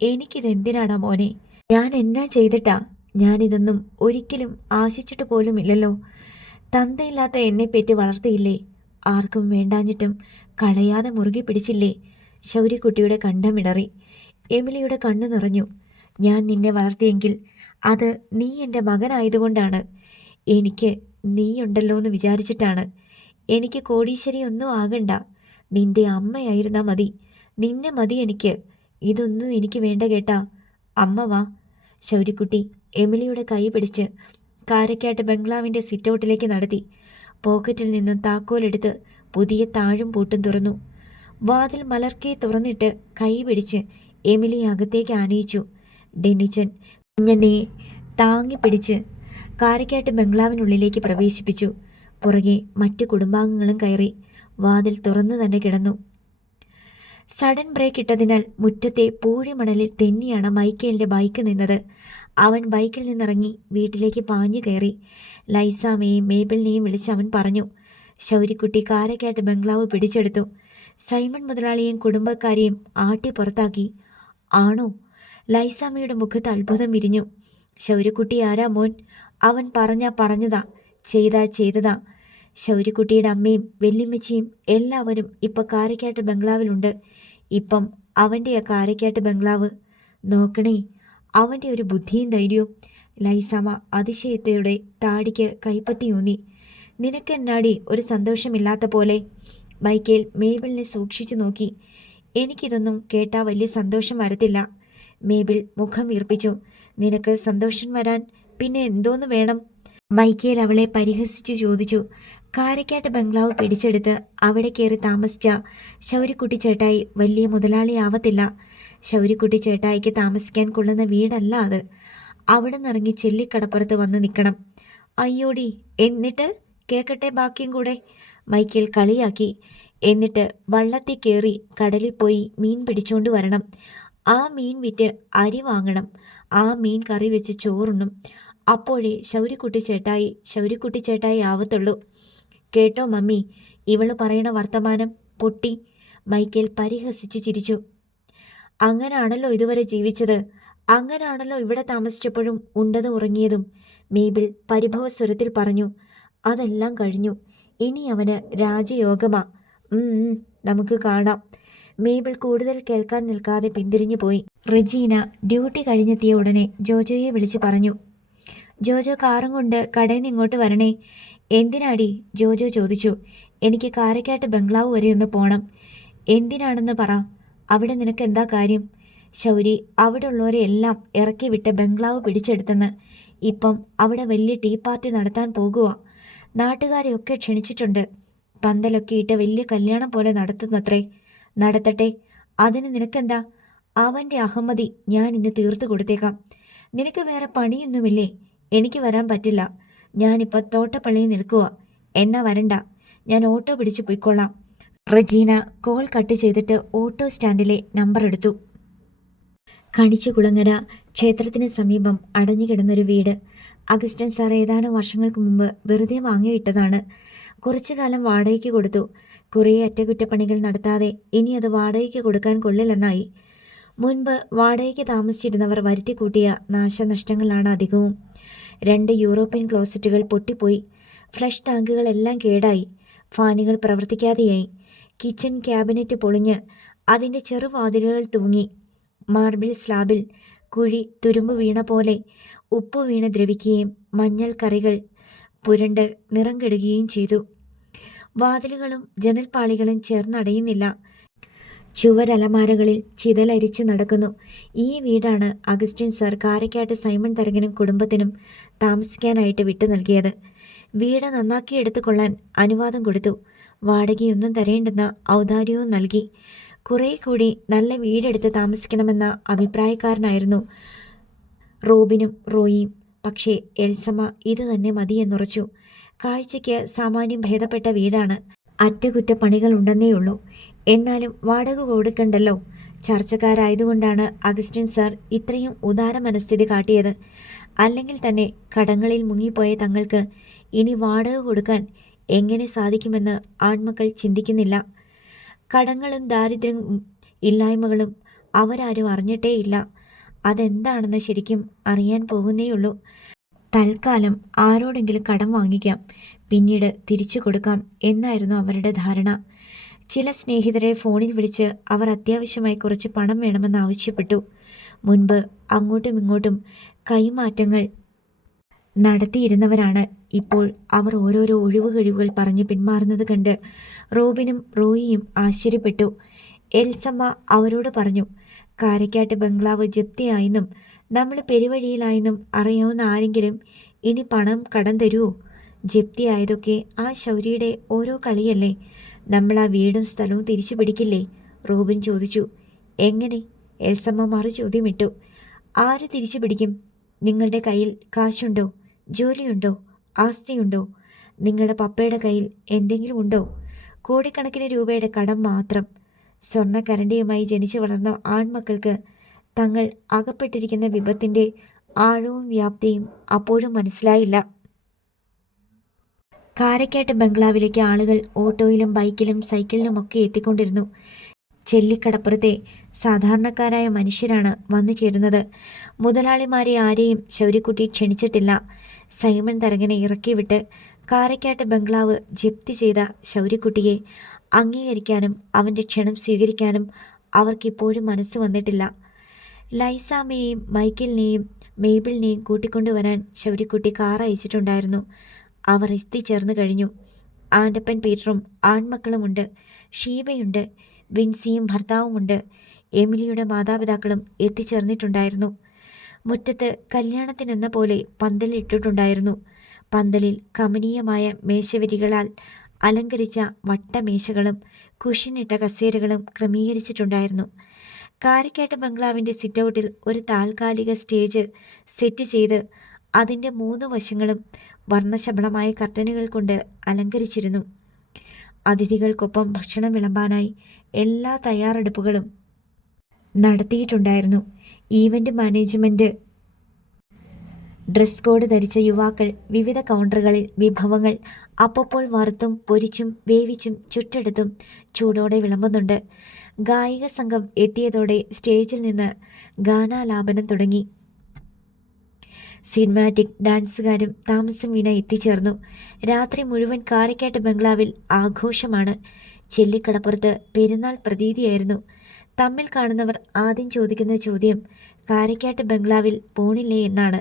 എനിക്കിതെന്തിനാടാ മോനെ? ഞാൻ എന്നാ ചെയ്തിട്ടാ ഞാനിതൊന്നും ഒരിക്കലും ആശിച്ചിട്ട് പോലുമില്ലല്ലോ. തന്തയില്ലാത്ത എന്നെപ്പറ്റി വളർത്തിയില്ലേ? ആർക്കും വേണ്ടാഞ്ഞിട്ടും കളയാതെ മുറുകെ പിടിച്ചില്ലേ? ശൗര്യക്കുട്ടിയുടെ കണ്ഠമിടറി. എമിലിയുടെ കണ്ണു നിറഞ്ഞു. ഞാൻ നിന്നെ വളർത്തിയെങ്കിൽ അത് നീ എൻ്റെ മകനായതുകൊണ്ടാണ്. എനിക്ക് നീയുണ്ടല്ലോ എന്ന് വിചാരിച്ചിട്ടാണ്. എനിക്ക് കോടീശ്വരിയൊന്നും ആകണ്ട. നിന്റെ അമ്മയായിരുന്നാ മതി. നിന്നെ മതി എനിക്ക്. ഇതൊന്നും എനിക്ക് വേണ്ട കേട്ടാ. അമ്മ വാ. ശൗര്യക്കുട്ടി എമിലിയുടെ കൈ പിടിച്ച് കാരക്കാട്ട് ബംഗ്ലാവിൻ്റെ സിറ്റൗട്ടിലേക്ക് നടത്തി. പോക്കറ്റിൽ നിന്നും താക്കോലെടുത്ത് പുതിയ താഴും പൂട്ടും തുറന്നു. വാതിൽ മലർക്കെ തുറന്നിട്ട് കൈ പിടിച്ച് എമിലി അകത്തേക്ക് ആനയിച്ചു. ഡെന്നിച്ചൻ കുഞ്ഞനെ താങ്ങിപ്പിടിച്ച് കാരക്കാട്ട് ബംഗ്ലാവിനുള്ളിലേക്ക് പ്രവേശിപ്പിച്ചു. പുറകെ മറ്റു കുടുംബാംഗങ്ങളും കയറി. വാതിൽ തുറന്നു തന്നെ കിടന്നു. സഡൻ ബ്രേക്ക് ഇട്ടതിനാൽ മുറ്റത്തെ പൂഴിമണലിൽ തെന്നിയാണ് മൈക്കേലിൻ്റെ ബൈക്ക് നിന്നത്. അവൻ ബൈക്കിൽ നിന്നിറങ്ങി വീട്ടിലേക്ക് പാഞ്ഞു കയറി. ലൈസാമയെയും മേബിളിനെയും വിളിച്ച് അവൻ പറഞ്ഞു. ശൗര്യക്കുട്ടി കാരക്കാട്ട് ബംഗ്ലാവ് പിടിച്ചെടുത്തു. സൈമൺ മുതലാളിയെയും കുടുംബക്കാരെയും ആട്ടി പുറത്താക്കി. ആണോ? ലൈസാമയുടെ മുഖത്ത് അത്ഭുതം വിരിഞ്ഞു. ശൗര്യക്കുട്ടി ആരാ മോൻ? അവൻ പറഞ്ഞതാ, ചെയ്തതാ. ശൗര്യക്കുട്ടിയുടെ അമ്മയും വെല്ലിമ്മച്ചിയും എല്ലാവരും ഇപ്പം കാരക്കാട്ട് ബംഗ്ലാവിലുണ്ട്. ഇപ്പം അവൻ്റെ ആ കാരക്കാട്ട് ബംഗ്ലാവ് നോക്കണേ. അവൻ്റെ ഒരു ബുദ്ധിയും ധൈര്യവും. ലൈസാമ അതിശയത്തോടെ താടിക്ക് കൈപ്പത്തിയൂന്നി. നിനക്കെന്നാടി ഒരു സന്തോഷമില്ലാത്ത പോലെ? മൈക്കേൽ മേബിളിനെ സൂക്ഷിച്ചു നോക്കി. എനിക്കിതൊന്നും കേട്ടാൽ വലിയ സന്തോഷം വരത്തില്ല. മേബിൾ മുഖം വീർപ്പിച്ചു. നിനക്ക് സന്തോഷം വരാൻ പിന്നെ എന്തോന്ന് വേണം? മൈക്കേൽ അവളെ പരിഹസിച്ച് ചോദിച്ചു. കാരക്കാട്ട് ബംഗ്ലാവ് പിടിച്ചെടുത്ത് അവിടെ കയറി താമസിച്ച ശൗര്യക്കുട്ടി ചേട്ടായി വലിയ മുതലാളിയാവത്തില്ല. ശൗര്യക്കുട്ടി ചേട്ടായിക്ക് താമസിക്കാൻ കൊള്ളുന്ന വീടല്ല അത്. അവിടെ നിന്നിറങ്ങി ചെല്ലിക്കടപ്പുറത്ത് വന്ന് നിൽക്കണം. അയ്യോടി, എന്നിട്ട് കേൾക്കട്ടെ ബാക്കിയും കൂടെ. മൈക്കേൽ കളിയാക്കി. എന്നിട്ട് വള്ളത്തിൽ കയറി കടലിൽ പോയി മീൻ പിടിച്ചോണ്ട് വരണം. ആ മീൻ വിറ്റ് അരി വാങ്ങണം. ആ മീൻ കറി വെച്ച് ചോറുണ്ണും. അപ്പോഴേ ശൗര്യക്കുട്ടി ചേട്ടായി ആവത്തുള്ളൂ. കേട്ടോ മമ്മി, ഇവള് പറയണ വർത്തമാനം പൊട്ടി. മൈക്കേൽ പരിഹസിച്ച് ചിരിച്ചു. അങ്ങനാണല്ലോ ഇതുവരെ ജീവിച്ചത്. അങ്ങനാണല്ലോ ഇവിടെ താമസിച്ചപ്പോഴും ഉണ്ടതും ഉറങ്ങിയതും. മേബിൾ പരിഭവസ്വരത്തിൽ പറഞ്ഞു. അതെല്ലാം കഴിഞ്ഞു. ഇനി അവന് രാജയോഗമാ. നമുക്ക് കാണാം. മേബിൾ കൂടുതൽ കേൾക്കാൻ നിൽക്കാതെ പിന്തിരിഞ്ഞു പോയി. റെജീന ഡ്യൂട്ടി കഴിഞ്ഞെത്തിയ ഉടനെ ജോജോയെ വിളിച്ച് പറഞ്ഞു. ജോജോ കാറും കൊണ്ട് കടയിൽ നിന്ന് ഇങ്ങോട്ട് വരണേ. എന്തിനാടി? ജോജോ ചോദിച്ചു. എനിക്ക് കാരക്കാട്ട് ബംഗ്ലാവ് വരെ ഒന്ന് പോണം. എന്തിനാണെന്ന് പറ. അവിടെ നിനക്ക് എന്താ കാര്യം? ശൗരി അവിടെ ഉള്ളവരെ എല്ലാം ഇറക്കി വിട്ട് ബംഗ്ലാവ് പിടിച്ചെടുത്തെന്ന്. ഇപ്പം അവിടെ വലിയ ടീ പാർട്ടി നടത്താൻ പോകുക. നാട്ടുകാരെയൊക്കെ ക്ഷണിച്ചിട്ടുണ്ട്. പന്തലൊക്കെ ഇട്ട് വലിയ കല്യാണം പോലെ നടത്തുന്നത്രേ. നടത്തട്ടെ, അതിന് നിനക്കെന്താ? അവൻ്റെ അഹമ്മതി ഞാൻ ഇന്ന് തീർത്തു കൊടുത്തേക്കാം. നിനക്ക് വേറെ പണിയൊന്നുമില്ലേ? എനിക്ക് വരാൻ പറ്റില്ല. ഞാനിപ്പോൾ തോട്ടപ്പള്ളിയിൽ നിൽക്കുക. എന്നാ വരണ്ട, ഞാൻ ഓട്ടോ പിടിച്ച് പോയിക്കൊള്ളാം. റെജീന കോൾ കട്ട് ചെയ്തിട്ട് ഓട്ടോ സ്റ്റാൻഡിലെ നമ്പർ എടുത്തു. കണിച്ചുകുളങ്ങര ക്ഷേത്രത്തിന് സമീപം അടഞ്ഞുകിടന്നൊരു വീട്. അഗസ്റ്റൻ സാർ ഏതാനും വർഷങ്ങൾക്ക് മുമ്പ് വെറുതെ വാങ്ങിയിട്ടതാണ്. കുറച്ചു കാലം വാടകയ്ക്ക് കൊടുത്തു. കുറേ അറ്റകുറ്റപ്പണികൾ നടത്താതെ ഇനി അത് വാടകയ്ക്ക് കൊടുക്കാൻ കൊള്ളില്ലെന്നായി. മുൻപ് വാടകയ്ക്ക് താമസിച്ചിരുന്നവർ വരുത്തിക്കൂട്ടിയ നാശനഷ്ടങ്ങളാണ് അധികവും. 2 യൂറോപ്യൻ ക്ലോസറ്റുകൾ പൊട്ടിപ്പോയി. ഫ്ലഷ് ടാങ്കുകളെല്ലാം കേടായി. ഫാനുകൾ പ്രവർത്തിക്കാതെയായി. കിച്ചൺ ക്യാബിനറ്റ് പൊളിഞ്ഞ് അതിൻ്റെ ചെറുവാതിലുകൾ തൂങ്ങി. മാർബിൾ സ്ലാബിൽ കുഴി തുരുമ്പ് വീണ പോലെ ഉപ്പ് വീണ് ദ്രവിക്കുകയും മഞ്ഞൾ കറികൾ പുരണ്ട് നിറം കെടുകയും ചെയ്തു. വാതിലുകളും ജനൽപ്പാളികളും ചേർന്നടയുന്നില്ല. ചുവരലമാരകളിൽ ചിതലരിച്ച് നടക്കുന്നു. ഈ വീടാണ് അഗസ്റ്റിൻ സർ കാരക്കാട്ട് സൈമൺ തരകനും കുടുംബത്തിനും താമസിക്കാനായിട്ട് വിട്ടു നൽകിയത്. വീട് നന്നാക്കിയെടുത്തുകൊള്ളാൻ അനുവാദം കൊടുത്തു. വാടകയൊന്നും തരേണ്ടെന്ന ഔദാര്യവും നൽകി. കുറേ കൂടി നല്ല വീടെടുത്ത് താമസിക്കണമെന്ന അഭിപ്രായക്കാരനായിരുന്നു റോബിനും റോയിയും. പക്ഷേ എൽസമ്മ ഇത് തന്നെ മതിയെന്നുറച്ചു. കാഴ്ചയ്ക്ക് സാമാന്യം ഭേദപ്പെട്ട വീടാണ്. അറ്റകുറ്റപ്പണികളുണ്ടെന്നേയുള്ളൂ. എന്നാലും വാടക കൊടുക്കണ്ടല്ലോ. ചർച്ചക്കാരായതുകൊണ്ടാണ് അഗസ്റ്റിൻ സാർ ഇത്രയും ഉദാര മനസ്ഥിതി കാട്ടിയത്. അല്ലെങ്കിൽ തന്നെ കടങ്ങളിൽ മുങ്ങിപ്പോയ തങ്ങൾക്ക് ഇനി വാടക കൊടുക്കാൻ എങ്ങനെ സാധിക്കുമെന്ന് ആൺമക്കൾ ചിന്തിക്കുന്നില്ല. കടങ്ങളും ദാരിദ്ര്യവും ഇല്ലായ്മകളും അവരാരും അറിഞ്ഞിട്ടേയില്ല. അതെന്താണെന്ന് ശരിക്കും അറിയാൻ പോകുന്നേയുള്ളൂ. തൽക്കാലം ആരോടെങ്കിലും കടം വാങ്ങിക്കാം, പിന്നീട് തിരിച്ചു കൊടുക്കാം എന്നായിരുന്നു അവരുടെ ധാരണ. ചില സ്നേഹിതരെ ഫോണിൽ വിളിച്ച് അവർ അത്യാവശ്യമായി കുറച്ച് പണം വേണമെന്ന് ആവശ്യപ്പെട്ടു. മുൻപ് അങ്ങോട്ടും ഇങ്ങോട്ടും കൈമാറ്റങ്ങൾ നടത്തിയിരുന്നവരാണ്. ഇപ്പോൾ അവർ ഓരോരോ ഒഴിവുകഴിവുകൾ പറഞ്ഞ് പിന്മാറുന്നത് കണ്ട് റോബിനും റോയിയും ആശ്ചര്യപ്പെട്ടു. എൽസമ്മ അവരോട് പറഞ്ഞു, കാരക്കാട്ട് ബംഗ്ലാവ് ജപ്തിയായെന്നും നമ്മൾ പെരുവഴിയിലായെന്നും അറിയാവുന്ന ആരെങ്കിലും ഇനി പണം കടം തരുമോ? ജപ്തിയായതൊക്കെ ആ ശൗര്യയുടെ ഓരോ കളിയല്ലേ. നമ്മൾ ആ വീടും സ്ഥലവും തിരിച്ചു പിടിക്കില്ലേ? റോബിൻ ചോദിച്ചു. എങ്ങനെ? എൽസമ്മ മറു ചോദ്യമിട്ടു. ആര് തിരിച്ചു പിടിക്കും? നിങ്ങളുടെ കയ്യിൽ കാശുണ്ടോ? ജോലിയുണ്ടോ? ആസ്തിയുണ്ടോ? നിങ്ങളുടെ പപ്പയുടെ കയ്യിൽ എന്തെങ്കിലും ഉണ്ടോ? കോടിക്കണക്കിന് രൂപയുടെ കടം മാത്രം. സ്വർണ്ണക്കരണ്ടിയുമായി ജനിച്ചു വളർന്ന ആൺമക്കൾക്ക് തങ്ങൾ അകപ്പെട്ടിരിക്കുന്ന വിപത്തിൻ്റെ ആഴവും വ്യാപ്തിയും അപ്പോഴും മനസ്സിലായില്ല. കാരക്കാട്ട് ബംഗ്ലാവിലേക്ക് ആളുകൾ ഓട്ടോയിലും ബൈക്കിലും സൈക്കിളിലുമൊക്കെ എത്തിക്കൊണ്ടിരുന്നു. ചെല്ലിക്കടപ്പുറത്തെ സാധാരണക്കാരായ മനുഷ്യരാണ് വന്നു ചേരുന്നത്. മുതലാളിമാരെ ആരെയും ശൗര്യക്കുട്ടി ക്ഷണിച്ചിട്ടില്ല. സൈമൺ തരകനെ ഇറക്കിവിട്ട് കാരക്കാട്ട് ബംഗ്ലാവ് ജപ്തി ചെയ്ത ശൗര്യക്കുട്ടിയെ അംഗീകരിക്കാനും അവൻ്റെ ക്ഷണം സ്വീകരിക്കാനും അവർക്കിപ്പോഴും മനസ്സ് വന്നിട്ടില്ല. ലൈസാമ്മയെയും മൈക്കിളിനെയും മേബിളിനെയും കൂട്ടിക്കൊണ്ടുവരാൻ ശൗര്യക്കുട്ടി കാർ അയച്ചിട്ടുണ്ടായിരുന്നു. അവർ എത്തിച്ചേർന്നു കഴിഞ്ഞു. ആൻ്റപ്പൻ പീറ്ററും ആൺമക്കളുമുണ്ട്. ഷീബയുണ്ട്. വിൻസിയും ഭർത്താവുമുണ്ട്. എമിലിയുടെ മാതാപിതാക്കളും എത്തിച്ചേർന്നിട്ടുണ്ടായിരുന്നു. മുറ്റത്ത് കല്യാണത്തിനെന്ന പോലെ പന്തലിട്ടിട്ടുണ്ടായിരുന്നു. പന്തലിൽ കമനീയമായ മേശവരികളാൽ അലങ്കരിച്ച വട്ടമേശകളും കുഷിനിട്ട കസേരകളും ക്രമീകരിച്ചിട്ടുണ്ടായിരുന്നു. കാരക്കാട്ട് ബംഗ്ലാവിൻ്റെ സിറ്റൗട്ടിൽ ഒരു താൽക്കാലിക സ്റ്റേജ് സെറ്റ് ചെയ്ത് അതിൻ്റെ 3 വശങ്ങളും വർണ്ണശബളമായ കർട്ടനുകൾ കൊണ്ട് അലങ്കരിച്ചിരുന്നു. അതിഥികൾക്കൊപ്പം ഭക്ഷണം വിളമ്പാനായി എല്ലാ തയ്യാറെടുപ്പുകളും നടത്തിയിട്ടുണ്ടായിരുന്നു. ഈവൻ്റ് മാനേജ്മെൻറ്റ് ഡ്രസ് കോഡ് ധരിച്ച യുവാക്കൾ വിവിധ കൗണ്ടറുകളിൽ വിഭവങ്ങൾ അപ്പോൾ വറുത്തും പൊരിച്ചും വേവിച്ചും ചുട്ടെടുത്തും ചൂടോടെ വിളമ്പുന്നുണ്ട്. ഗായിക സംഘം എത്തിയതോടെ സ്റ്റേജിൽ നിന്ന് ഗാനാലാപനം തുടങ്ങി. സിനിമാറ്റിക് ഡാൻസുകാരും താമസം വിന എത്തിച്ചേർന്നു. രാത്രി മുഴുവൻ കാരക്കാട്ട് ബംഗ്ലാവിൽ ആഘോഷമാണ്. ചെല്ലിക്കടപ്പുറത്ത് പെരുന്നാൾ പ്രതീതിയായിരുന്നു. തമ്മിൽ കാണുന്നവർ ആദ്യം ചോദിക്കുന്ന ചോദ്യം കാരക്കാട്ട് ബംഗ്ലാവിൽ പോണില്ലേ എന്നാണ്.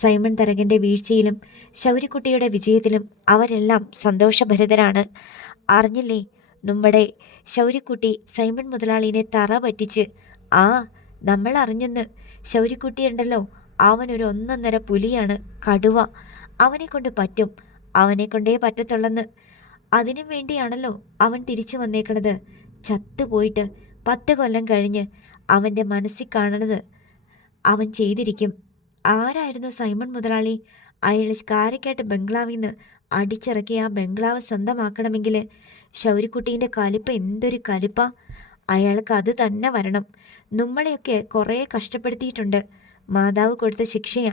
സൈമൺ തരകൻ്റെ വീഴ്ചയിലും ശൗര്യക്കുട്ടിയുടെ വിജയത്തിലും അവരെല്ലാം സന്തോഷഭരിതരാണ്. അറിഞ്ഞില്ലേ, നമ്മുടെ ശൗര്യക്കുട്ടി സൈമൺ മുതലാളിനെ തറ പറ്റിച്ച്. ആ, നമ്മൾ അറിഞ്ഞെന്ന്. ശൗര്യക്കുട്ടിയുണ്ടല്ലോ, അവനൊരു 1.5 പുലിയാണ്, കടുവ. അവനെ കൊണ്ട് പറ്റും, അവനെ കൊണ്ടേ പറ്റത്തുള്ളെന്ന്. അതിനും വേണ്ടിയാണല്ലോ അവൻ തിരിച്ചു വന്നേക്കണത്. ചത്തുപോയിട്ട് 10 കൊല്ലം കഴിഞ്ഞ് അവൻ്റെ മനസ്സിൽ കാണുന്നത് അവൻ ചെയ്തിരിക്കും. ആരായിരുന്നു സൈമൺ മുതലാളി? അയാൾ കാരക്കാട്ട് ബംഗ്ലാവിൽ നിന്ന് അടിച്ചിറക്കി ആ ബംഗ്ലാവ് സ്വന്തമാക്കണമെങ്കിൽ ശൗര്യക്കുട്ടീൻ്റെ കലിപ്പ എന്തൊരു കലിപ്പ! അയാൾക്ക് അത് തന്നെ വരണം. നമ്മളെയൊക്കെ കുറേ കഷ്ടപ്പെടുത്തിയിട്ടുണ്ട്. മാതാവ് കൊടുത്ത ശിക്ഷയാ.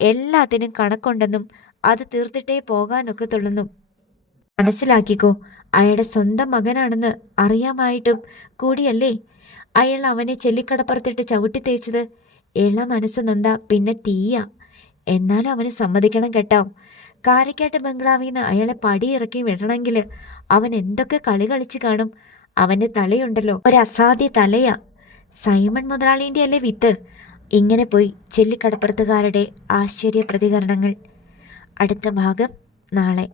എല്ലാത്തിനും കണക്കുണ്ടെന്നും അത് തീർത്തിട്ടേ പോകാനൊക്കത്തുള്ളെന്നും മനസ്സിലാക്കിക്കോ. അയാളുടെ സ്വന്തം മകനാണെന്ന് അറിയാമായിട്ടും കൂടിയല്ലേ അയാൾ അവനെ ചെല്ലിക്കടപ്പുറത്തിട്ട് ചവിട്ടി തേച്ചത്. ഇള മനസ്സ് നൊന്താ പിന്നെ തീയ. എന്നാലും അവന് സമ്മതിക്കണം കേട്ടോ. കാരക്കാട്ട് ബംഗ്ലാവിൽ നിന്ന് അയാളെ പടിയിറക്കി വിടണമെങ്കിൽ അവൻ എന്തൊക്കെ കളി കളിച്ച് കാണും. അവൻ്റെ തലയുണ്ടല്ലോ, ഒരു അസാധ്യ തലയാ. സൈമൺ മുതലാളീൻ്റെ അല്ലേ വിത്ത്. ഇങ്ങനെ പോയി ചെല്ലിക്കടപ്പുറത്തുകാരുടെ ആശ്ചര്യ പ്രതികരണങ്ങൾ. അടുത്ത ഭാഗം നാളെ.